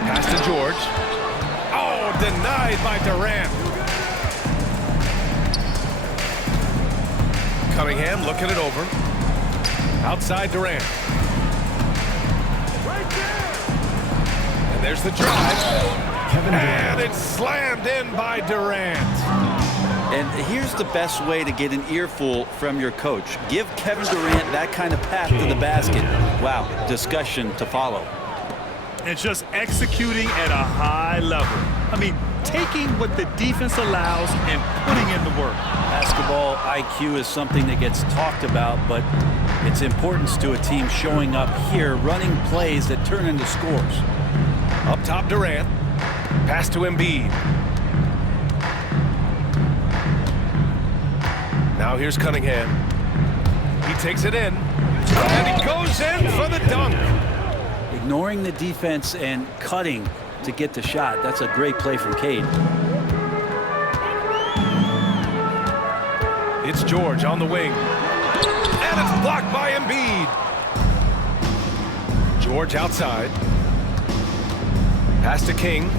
Pass to George. Oh, denied by Durant. Cunningham looking it over. Outside Durant. And there's the drive. And it's slammed in by Durant. And here's the best way to get an earful from your coach. Give Kevin Durant that kind of path to the basket. Wow, discussion to follow. And just executing at a high level. I mean, taking what the defense allows and putting in the work. Basketball IQ is something that gets talked about, but its importance to a team showing up here, running plays that turn into scores. Up top, Durant. Pass to Embiid. Now here's Cunningham. He takes it in. And he goes in for the dunk. Ignoring the defense and cutting to get the shot. That's a great play from Cade. It's George on the wing. And it's blocked by Embiid. George outside. Pass to King.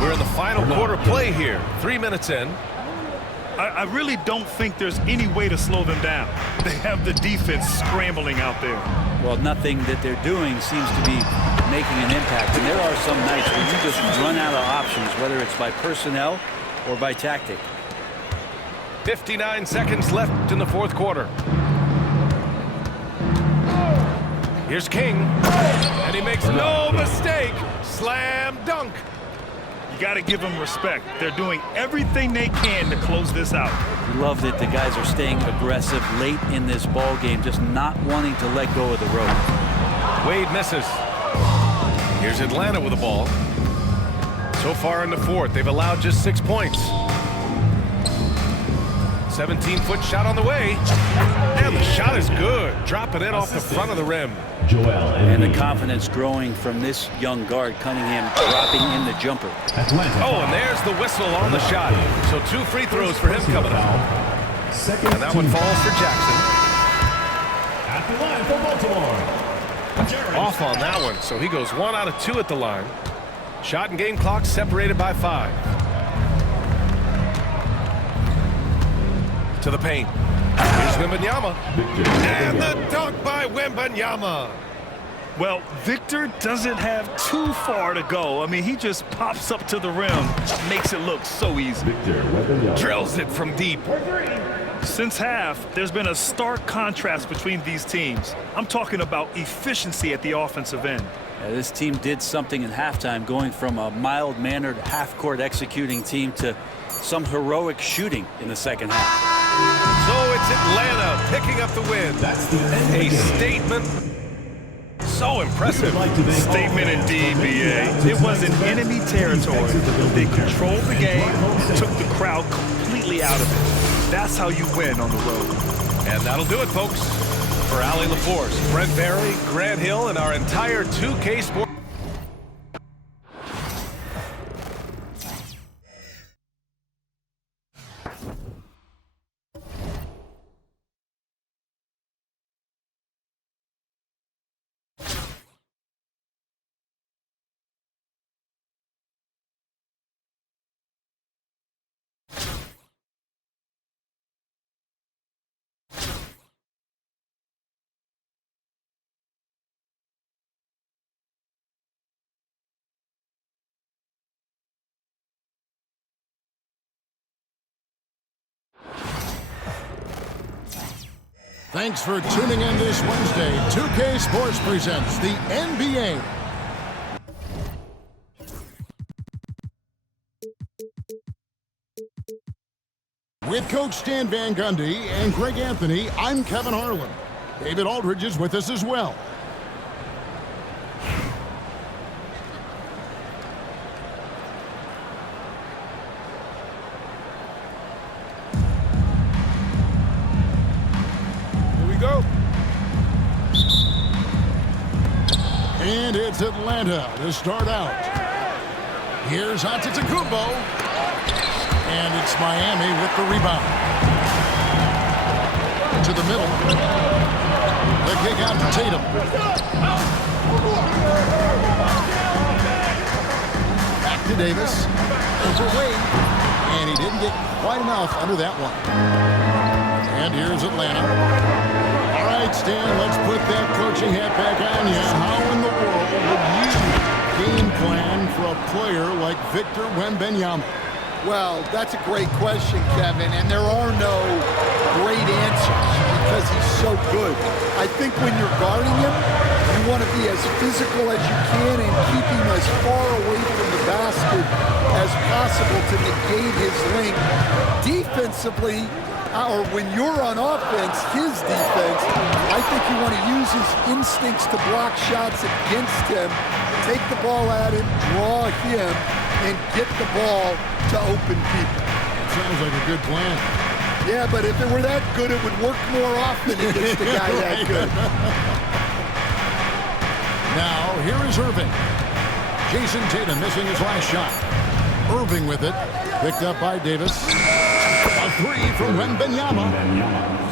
We're in the final quarter play here. 3 minutes in. I really don't think there's any way to slow them down. They have the defense scrambling out there. Well, nothing that they're doing seems to be making an impact. And there are some nights where you just run out of options, whether it's by personnel or by tactic. 59 seconds left in the fourth quarter. Here's King. And he makes no mistake. Slam dunk. You got to give them respect. They're doing everything they can to close this out. Love that the guys are staying aggressive late in this ball game, just not wanting to let go of the rope. Wade misses. Here's Atlanta with the ball. So far in the fourth, they've allowed just 6 points. 17-foot shot on the way. And the shot is good. Dropping it off the front of the rim. And the confidence growing from this young guard, Cunningham, dropping in the jumper. Oh, and there's the whistle on the shot. So 2 free throws for him coming up. And that one falls for Jackson. Off on that one, so he goes 1 out of 2 at the line. Shot and game clock separated by 5. To the paint. Here's Wembanyama. And the dunk by Wembanyama. Well, Victor doesn't have too far to go. I mean, he just pops up to the rim, makes it look so easy. Drills it from deep. Since half, there's been a stark contrast between these teams. I'm talking about efficiency at the offensive end. Yeah, this team did something in halftime, going from a mild-mannered half-court executing team to some heroic shooting in the second half. So it's Atlanta picking up the win. A statement. So impressive. Statement indeed, B.A. It was in enemy territory. They controlled the game, took the crowd completely out of it. That's how you win on the road. And that'll do it, folks. For Allie LaForce, Brent Barry, Grant Hill, and our entire 2K Sports. Thanks for tuning in this Wednesday. 2K Sports presents the NBA. With Coach Stan Van Gundy and Greg Anthony, I'm Kevin Harlan. David Aldridge is with us as well. Go. And it's Atlanta to start out. Here's Antetokounmpo. And it's Miami with the rebound. To the middle. The kick out to Tatum. Back to Davis. Overweight. And he didn't get quite enough under that one. And here's Atlanta. All right, Stan, let's put that coaching hat back on you. How in the world would you game plan for a player like Victor Wembanyama? Well, that's a great question, Kevin, and there are no great answers because he's so good. I think when you're guarding him, you want to be as physical as you can and keep him as far away from the basket as possible to negate his length. Defensively, or when you're on offense, his defense, I think you want to use his instincts to block shots against him, take the ball at him, draw him, and get the ball to open people. Sounds like a good plan. Yeah, but if it were that good, it would work more often against a guy that good. Now, here is Irving. Jason Tatum missing his last shot. Irving with it, picked up by Davis. A three from Wembanyama.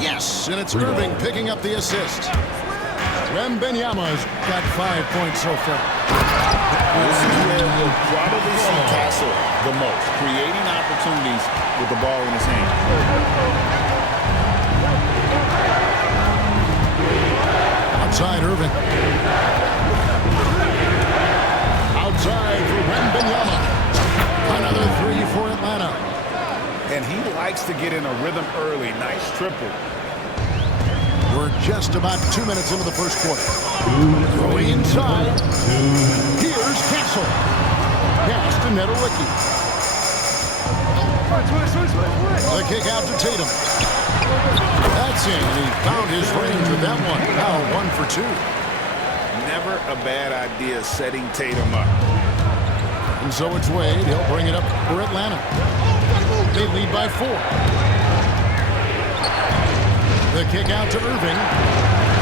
Yes, and it's Irving picking up the assist. Wembanyama's got 5 points so far. This is where we'll probably see Castle the most, creating opportunities with the ball in his hand. Outside Irving. Outside for Wembanyama. Another three for Atlanta. And he likes to get in a rhythm early. Nice triple. We're just about 2 minutes into the first quarter. Throwing inside. Here's Castle. Pass to Nedolicki. The kick out to Tatum. That's in. He found his range with that one. Now 1 for 2. Never a bad idea setting Tatum up. And so it's Wade. He'll bring it up for Atlanta. They lead by 4. The kick out to Irving.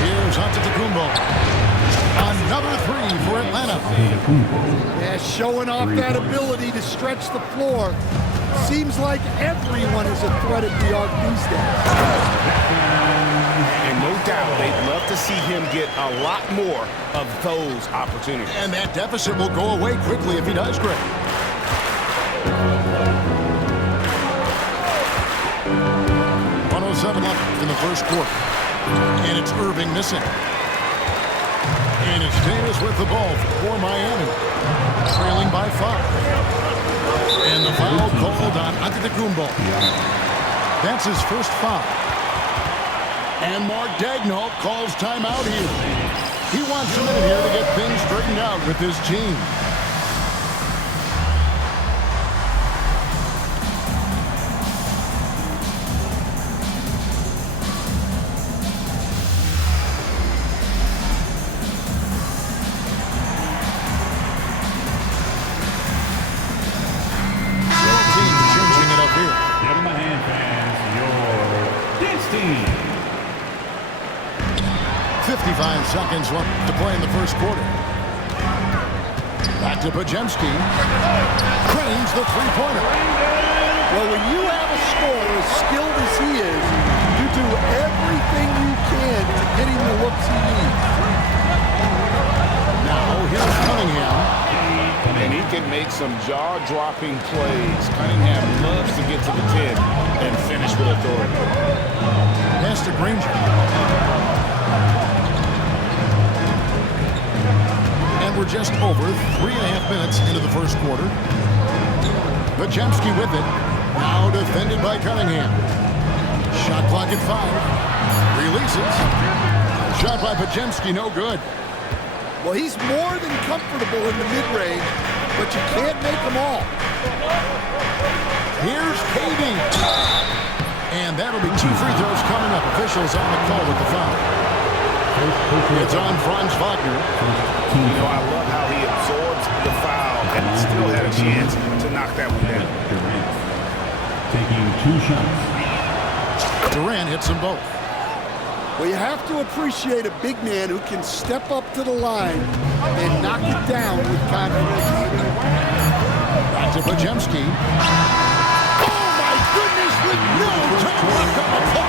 Here's Antetokounmpo. Another three for Atlanta. Yeah, showing off that ability to stretch the floor. Seems like everyone is a threat at the arc these days. And no doubt they'd love to see him get a lot more of those opportunities. And that deficit will go away quickly if he does great. Left in the first quarter. And it's Irving missing. And it's Davis with the ball for Miami. Trailing by 5. And the foul called on Antetokounmpo. That's his first foul. And Mark Daigneault calls timeout here. He wants a minute here to get things straightened out with his team. Give him a hand, fans. Your dance team. 55 seconds left to play in the first quarter. Back to Podziemski. Cranes the three-pointer. Well, when you have a scorer as skilled as he is, you do everything you can to get him the looks he needs. Now, here's Cunningham. And he can make some jaw-dropping plays. Cunningham loves to get to the 10 and finish with authority. Pass to Granger. And we're just over 3.5 minutes into the first quarter. Podziemski with it. Now defended by Cunningham. Shot clock at 5. Releases. Shot by Podziemski, no good. Well, he's more than comfortable in the mid-range, but you can't make them all. Here's KD. And that'll be 2 free throws coming up. Officials on the call with the foul. It's on Franz Wagner. You know, I love how he absorbs the foul and still had a chance to knock that one down. Taking 2 shots. Durant hits them both. Well, you have to appreciate a big man who can step up to the line and knock it down with confidence. Back to Podziemski. Oh, my goodness, with no time left on the clock.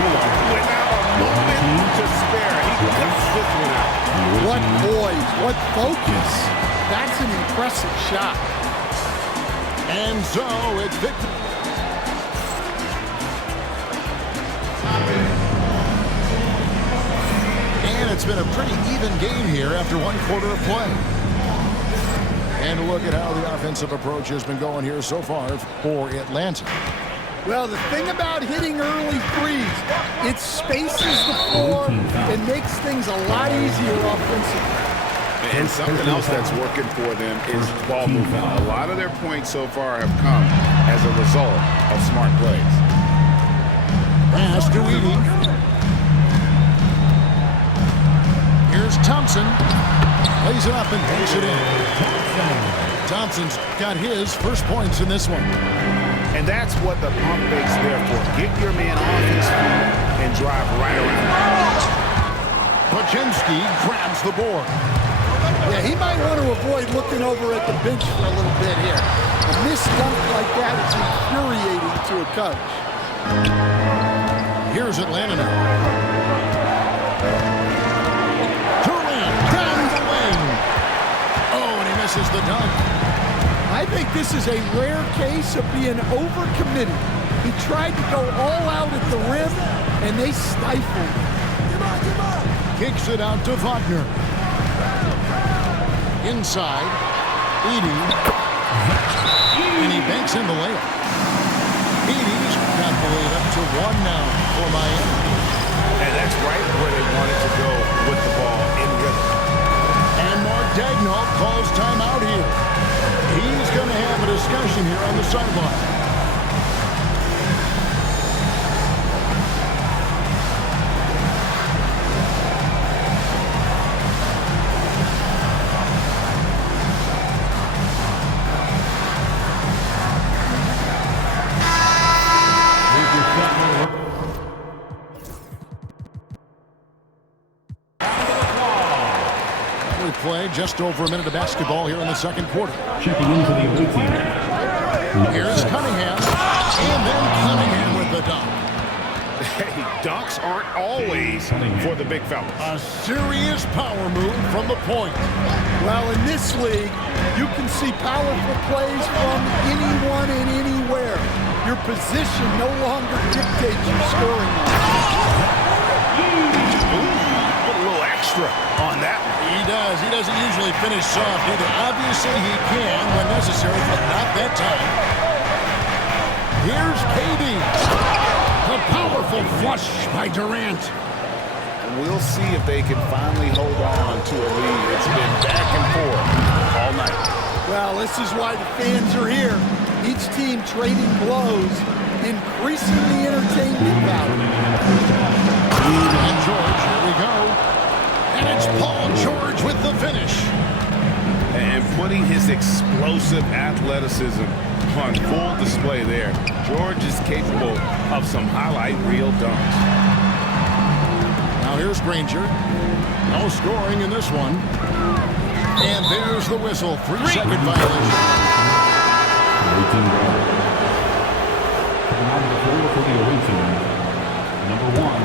Without a moment to spare, he cuts this one out. What poise, what focus. That's an impressive shot. And so it's Victor. And it's been a pretty even game here after 1 quarter of play. And look at how the offensive approach has been going here so far for Atlanta. Well, the thing about hitting early threes, it spaces the floor and makes things a lot easier offensively. And something else that's working for them is ball movement. A lot of their points so far have come as a result of smart plays. Pass to Edey. Here's Thompson. Lays it up and takes it in. Thompson's got his first points in this one. And that's what the pump fake's there for. Get your man off his feet and drive right around. Podziemski grabs the board. Yeah, he might want to avoid looking over at the bench for a little bit here. A missed dunk like that is infuriating to a coach. Here's Atlanta now. Durant down the lane. Oh, and he misses the dunk. I think this is a rare case of being overcommitted. He tried to go all out at the rim, and they stifled. Kicks it out to Wagner. Inside, Edey. And he banks in the layup. Edey's got the lead up to 1 now for Miami. And that's right where they wanted to go with the ball in rhythm. And Mark Daigneault calls timeout here. He's going to have a discussion here on the sideline. Play just over a minute of basketball here in the second quarter. Checking into the away team. Here's Cunningham, and then Cunningham with the dunk. Hey, dunks aren't always for the big fellas. A serious power move from the point. Well, in this league, you can see powerful plays from anyone and anywhere. Your position no longer dictates your scoring. Put a little extra on that one. He does. He doesn't usually finish soft either. Obviously, he can when necessary, but not that time. Here's KD. A powerful flush by Durant. We'll see if they can finally hold on to a lead. It's been back and forth all night. Well, this is why the fans are here. Each team trading blows, increasing the entertainment value. And George, here we go. And it's Paul George with the finish. And putting his explosive athleticism on full display there. George is capable of some highlight reel dunks. Now here's Granger. No scoring in this one. And there's the whistle. 3-second violation. Coming out of the floor for the away team. Number 1,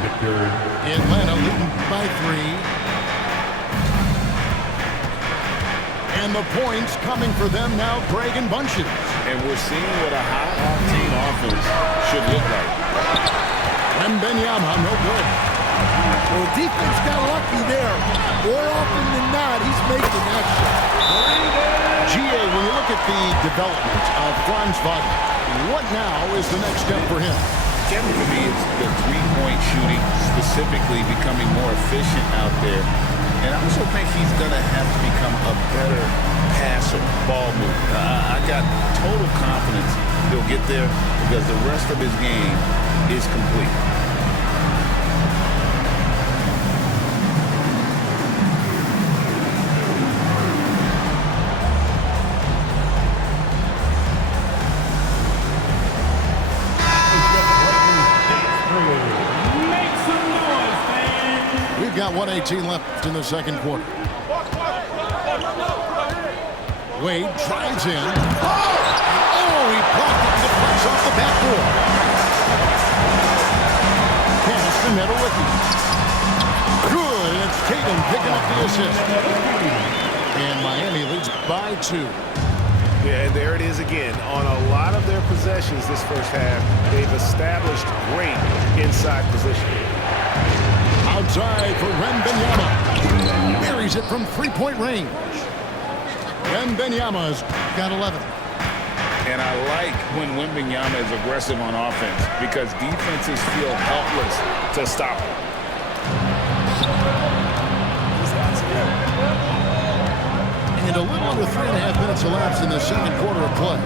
Victor. Atlanta leading by 3. And the points coming for them now, Greg and Bunches. And we're seeing what a high-octane offense should look like. Wembanyama, no good. Well, defense got lucky there. More often than not, he's making that shot. GA, when you look at the development of Franz Wagner, what now is the next step for him? Kevin, for me, it's the three-point shooting, specifically becoming more efficient out there. And I also think he's going to have to become a better passer, ball mover. I got total confidence he'll get there because the rest of his game is complete. We've got 1:18 left in the second quarter. Wade drives in. Oh, he blocked it to press off the backboard. Pass to Meadowicki. Good, and it's Tatum picking up the assist. And Miami leads by 2. Yeah, and there it is again. On a lot of their possessions this first half, they've established great inside position. Outside for Wembanyama. Buries it from three-point range. Wembanyama's got 11. And I like when Wembanyama is aggressive on offense because defenses feel helpless to stop him. And a little under 3.5 minutes elapsed in the second quarter of play.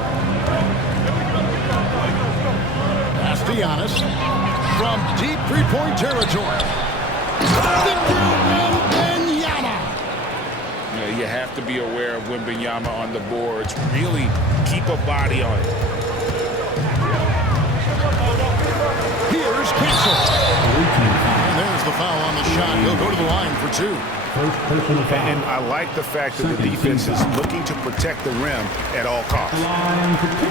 Pass to Giannis from deep three-point territory. Victor Wembanyama. You know, you have to be aware of Wembanyama on the boards. Really keep a body on it. Here's Castle. And there's the foul on the shot. He'll go to the line for 2. And I like the fact that the defense is looking to protect the rim at all costs.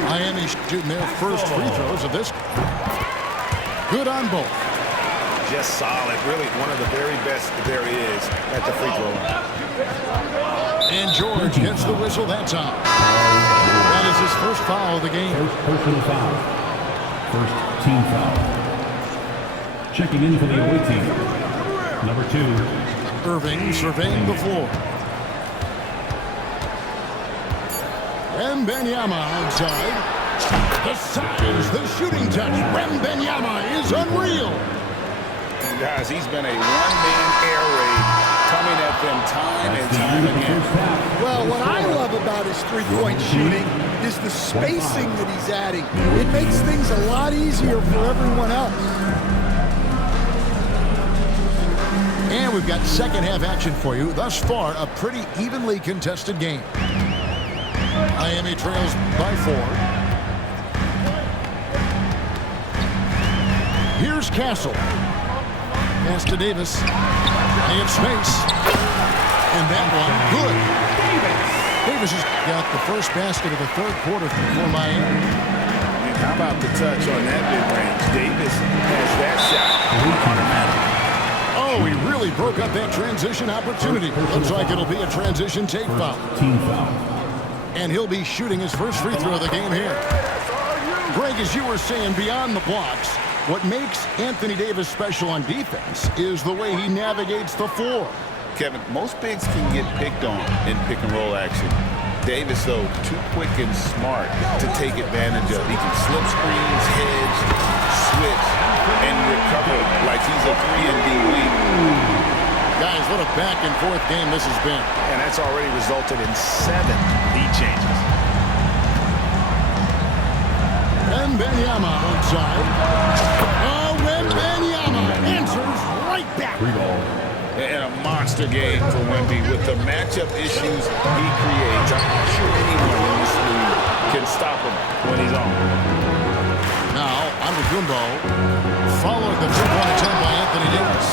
Miami shooting their first free throws of this. Good on both. Just solid. Really one of the very best there is at the free throw line. And George gets the whistle that time. That is his first foul of the game. First personal foul. First team foul. Checking in for the away team. Number 2. Irving surveying the floor. Wembanyama outside. The size, the shooting touch. Wembanyama is unreal. Guys, he's been a one-man air raid coming at them time and time again. Well, what I love about his three-point shooting is the spacing that he's adding. It makes things a lot easier for everyone else. And we've got second half action for you. Thus far, a pretty evenly contested game. Miami trails by 4. Here's Castle. Pass to Davis. They have space. And that one, good. Davis has got the first basket of the third quarter for Miami. How about the touch on that mid-range? Davis has that shot automatic. Oh, he really broke up that transition opportunity. Looks like it'll be a transition take foul. Team foul. And he'll be shooting his first free throw of the game here. Greg, as you were saying, beyond the blocks, what makes Anthony Davis special on defense is the way he navigates the floor. Kevin, most bigs can get picked on in pick-and-roll action. Davis, though, too quick and smart to take advantage of. He can slip screens, hedge, switch, and recover like he's a 3-and-D wing. Guys, what a back-and-forth game this has been. And that's already resulted in 7 lead changes. Wembanyama outside. Oh, Wembanyama answers right back. And a monster game for Wemby with the matchup issues he creates. I'm not sure anyone in this league can stop him when he's on. Now, Antetokounmpo following the three-point attempt by Anthony Davis.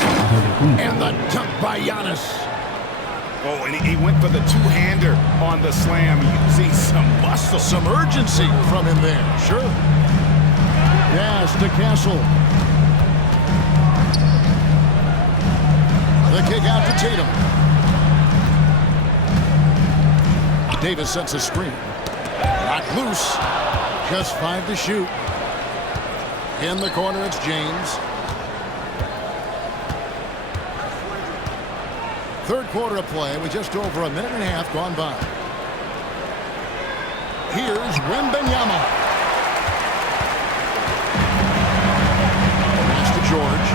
And the dunk by Giannis. Oh, and he went for the two-hander on the slam, using some muscle. Some urgency from him there, sure. Yes, to Castle. The kick out to Tatum. Davis sets a screen. Not loose. Just 5 to shoot. In the corner, it's James. Third quarter of play with just over a minute and a half gone by. Here's Wembanyama. Pass to George.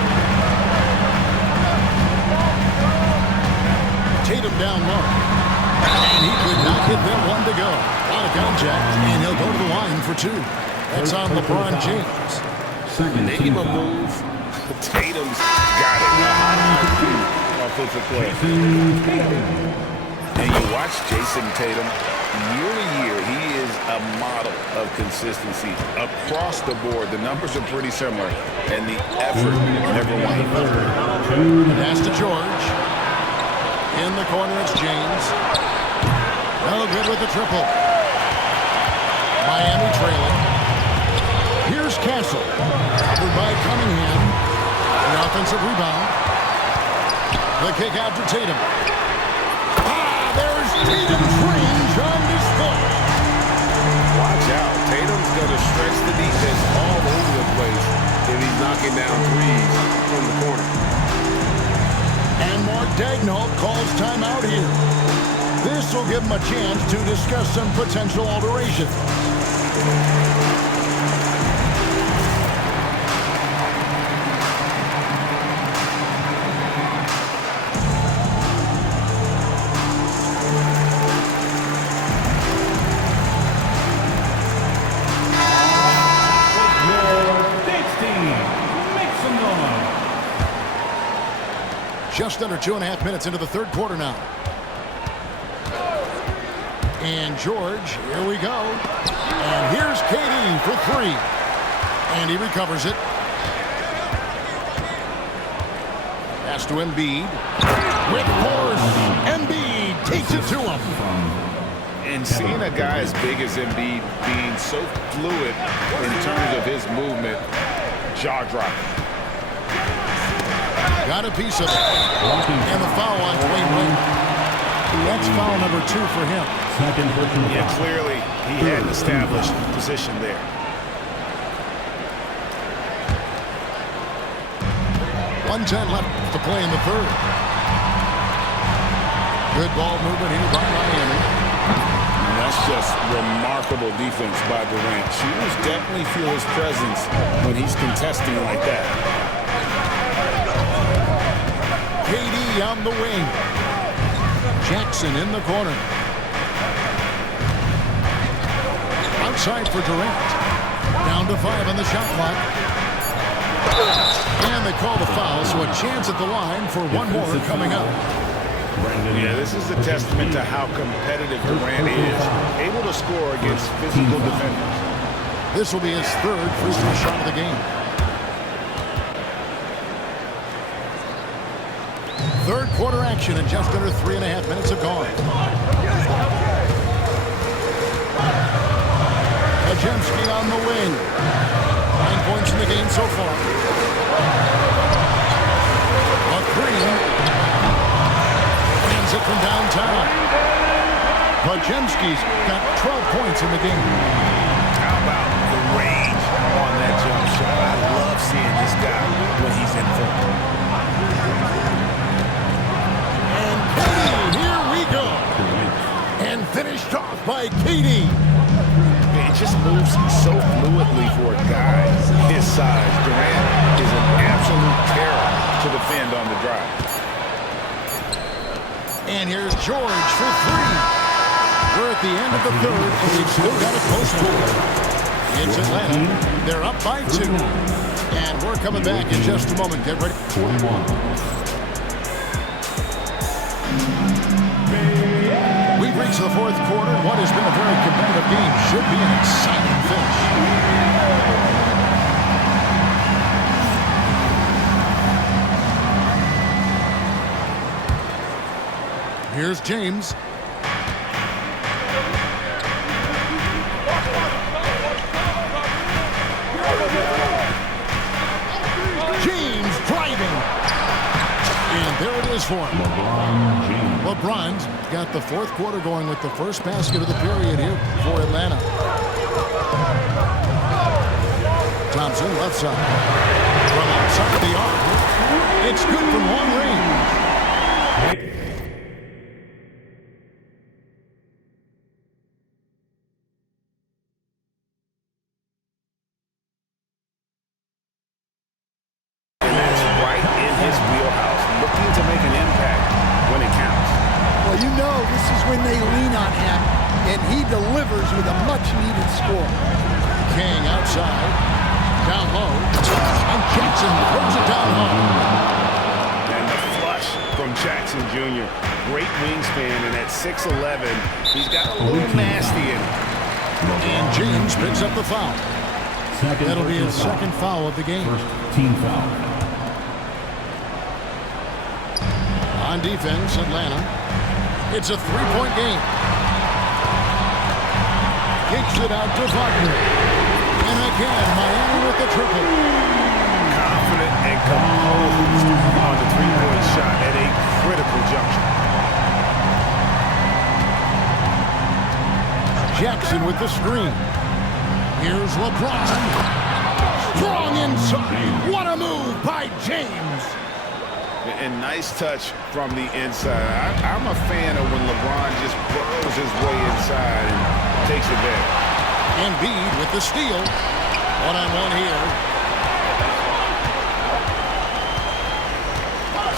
Tatum down low. And he could not get them one to go. Out of contact, and he'll go to the line for 2. That's on LeBron James. Name a move. Tatum's got it. Offensive play. And you watch Jason Tatum, year to year, he is a model of consistency. Across the board, the numbers are pretty similar, and the effort never wavers. Pass to George. In the corner, it's James. No good with the triple. Miami trailing. Here's Castle. Covered by Cunningham. An offensive rebound. The kick out to Tatum. There's Tatum's range on this foot. Watch out. Tatum's going to stretch the defense all over the place if he's knocking down threes from the corner. And Mark Daigneault calls timeout here. This will give him a chance to discuss some potential alterations. Just under 2.5 minutes into the third quarter now. And George, here we go. And here's KD for 3. And he recovers it. Pass to Embiid. With force, Embiid takes it to him. And seeing a guy as big as Embiid being so fluid in terms of his movement, jaw-dropping. Got a piece of it. And the foul on Dwayne Wade. That's foul number 2 for him. Yeah, clearly he had an established position there. .110 left to play in the third. Good ball movement here by Miami. And that's just remarkable defense by Durant. Shooters definitely feel his presence when he's contesting like that. KD on the wing. Jackson in the corner. Outside for Durant. Down to 5 on the shot clock. And they call the foul, so a chance at the line for one more coming up. Yeah, this is a testament to how competitive Durant is. Able to score against physical defenders. This will be his third free throw shot of the game. Third quarter action and just under 3.5 minutes have gone. Podziemski on the wing. so far. A three. Lands it from downtown. Podziemski's got 12 points in the game. How about the range on that jump shot? I love seeing this guy when he's in form. And KD, here we go. And finished off by KD. It just moves so fluidly for a guy his size. Durant is an absolute terror to defend on the drive. And here's George for three. We're at the end of the third, and we've still got a close score. It's Atlanta. They're up by 2. And we're coming back in just a moment. Get ready. 41. We've reached the fourth quarter. What has been a very competitive game should be an exciting finish. Here's James. James driving. And there it is for him. LeBron's got the fourth quarter going with the first basket of the period here for Atlanta. Thompson left side. From outside the arc. It's good from long range. When they lean on him, and he delivers with a much-needed score. King outside, down low, and Jackson throws it down low. And the flush from Jackson Jr. Great wingspan, and at 6'11", he's got a little nasty in him. And James picks up the foul. That'll be his second foul of the game. First team foul. On defense, Atlanta. It's a three-point game. Kicks it out to Wagner. And again, Miami with the triple. Confident and composed on the three-point shot at a critical juncture. Jackson with the screen. Here's LeBron. Strong inside. What a move by James. And nice touch from the inside. I'm a fan of when LeBron just burrows his way inside and takes it back. Embiid with the steal. One-on-one here.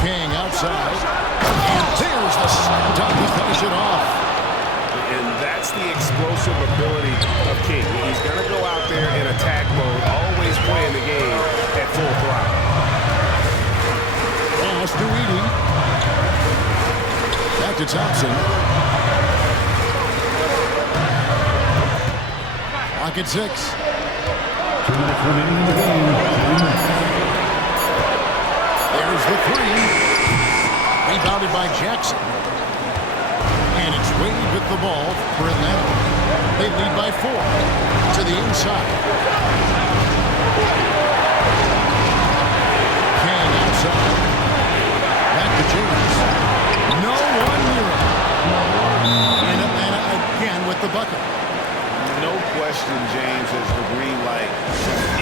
King outside. And there's the slam dunk to finish it off. And that's the explosive ability of King. He's going to go out there in attack mode, always playing the game at full throttle. Pass to Edey. Back to Thompson. Clock at 6. 2 minutes remaining in the game. There's the three. Rebounded by Jackson. And it's Wade with the ball for Atlanta. They lead by 4. To the inside. King outside. Back to James. No one near him. And Atlanta again with the bucket. No question James has the green light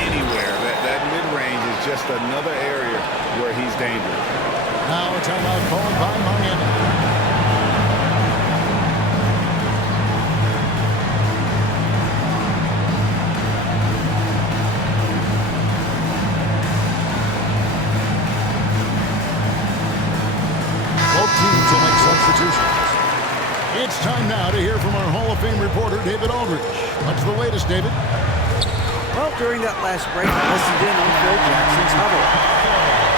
anywhere. That mid-range is just another area where he's dangerous. Now a timeout called by Miami. It's time now to hear from our Hall of Fame reporter, David Aldridge. What's the latest, David? Well, during that last break, I listened in on Phil Jackson's huddle.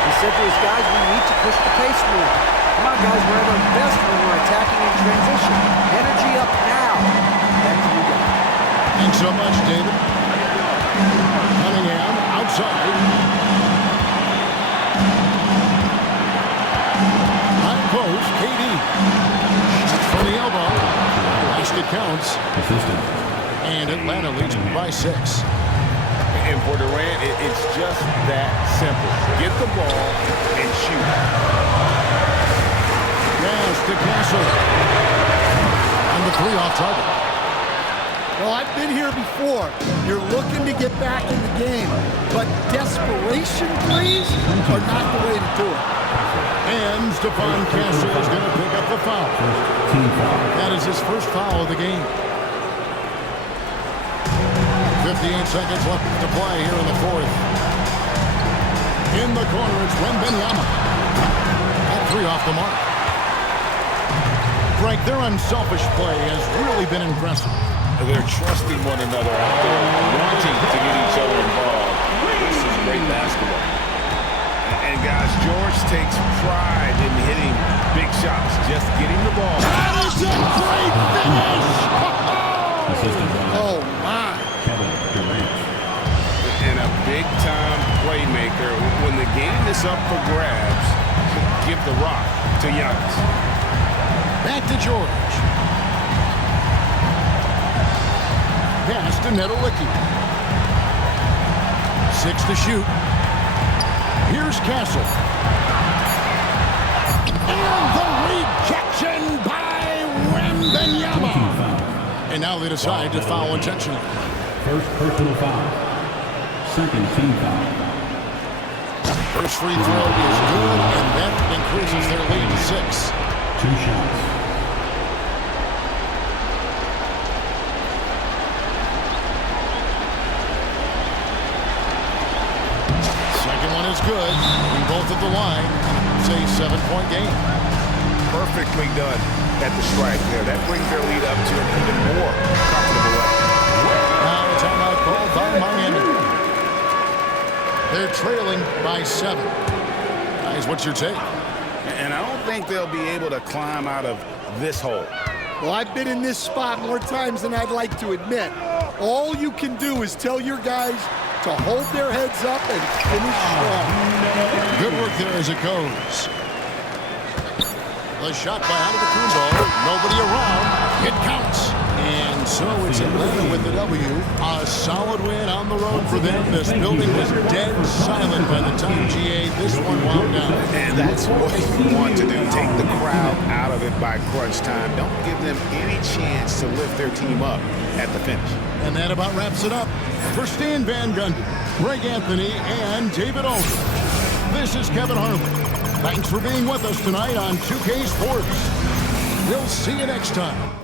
He said to his guys, we need to push the pace more. Come on, guys, we're at our best when we're attacking in transition. Energy up now. Back to you guys. Thanks so much, David. Cunningham outside. High post, KD. From the elbow. Last it counts. Assistant. And Atlanta leads by 6. And for Durant, it's just that simple. Get the ball and shoot. Yes, to Castle. And the three off target. Well, I've been here before. You're looking to get back in the game, but desperation threes are not the way to do it. And Stephon Castle is going to pick up the foul. That is his first foul of the game. 58 seconds left to play here in the fourth. In the corner, it's Wembanyama. That three off the mark. Frank, their unselfish play has really been impressive. They're trusting one another out there, wanting to get each other involved. This is great basketball. And guys, George takes pride in hitting big shots, just getting the ball. That is a great finish! Oh, my. And a big-time playmaker. When the game is up for grabs, give the rock to Giannis. Back to George. Pass to Nedolicki. 6 to shoot. Here's Castle. And the rejection by Wembanyama. And now they decide to foul intentionally. First personal foul. Second team foul. First free throw is good, and that increases their lead to 6. 2 shots. Second one is good. In both at the line. It's a 7-point game. Perfectly done at the strike there. That brings their lead up to an even more comfortable level. Now a timeout called by Miami. They're trailing by 7. Guys, what's your take? And I don't think they'll be able to climb out of this hole. Well, I've been in this spot more times than I'd like to admit. All you can do is tell your guys to hold their heads up and finish strong. Good work there as it goes. The shot by Antetokounmpo. Nobody around. It counts. And so it's Atlanta with the W. A solid win on the road for them. This building was dead silent by the time GA this one wound down. And that's what you want to do. Take the crowd out of it by crunch time. Don't give them any chance to lift their team up at the finish. And that about wraps it up. For Stan Van Gundy, Greg Anthony, and David Aldridge, this is Kevin Harlan. Thanks for being with us tonight on 2K Sports. We'll see you next time.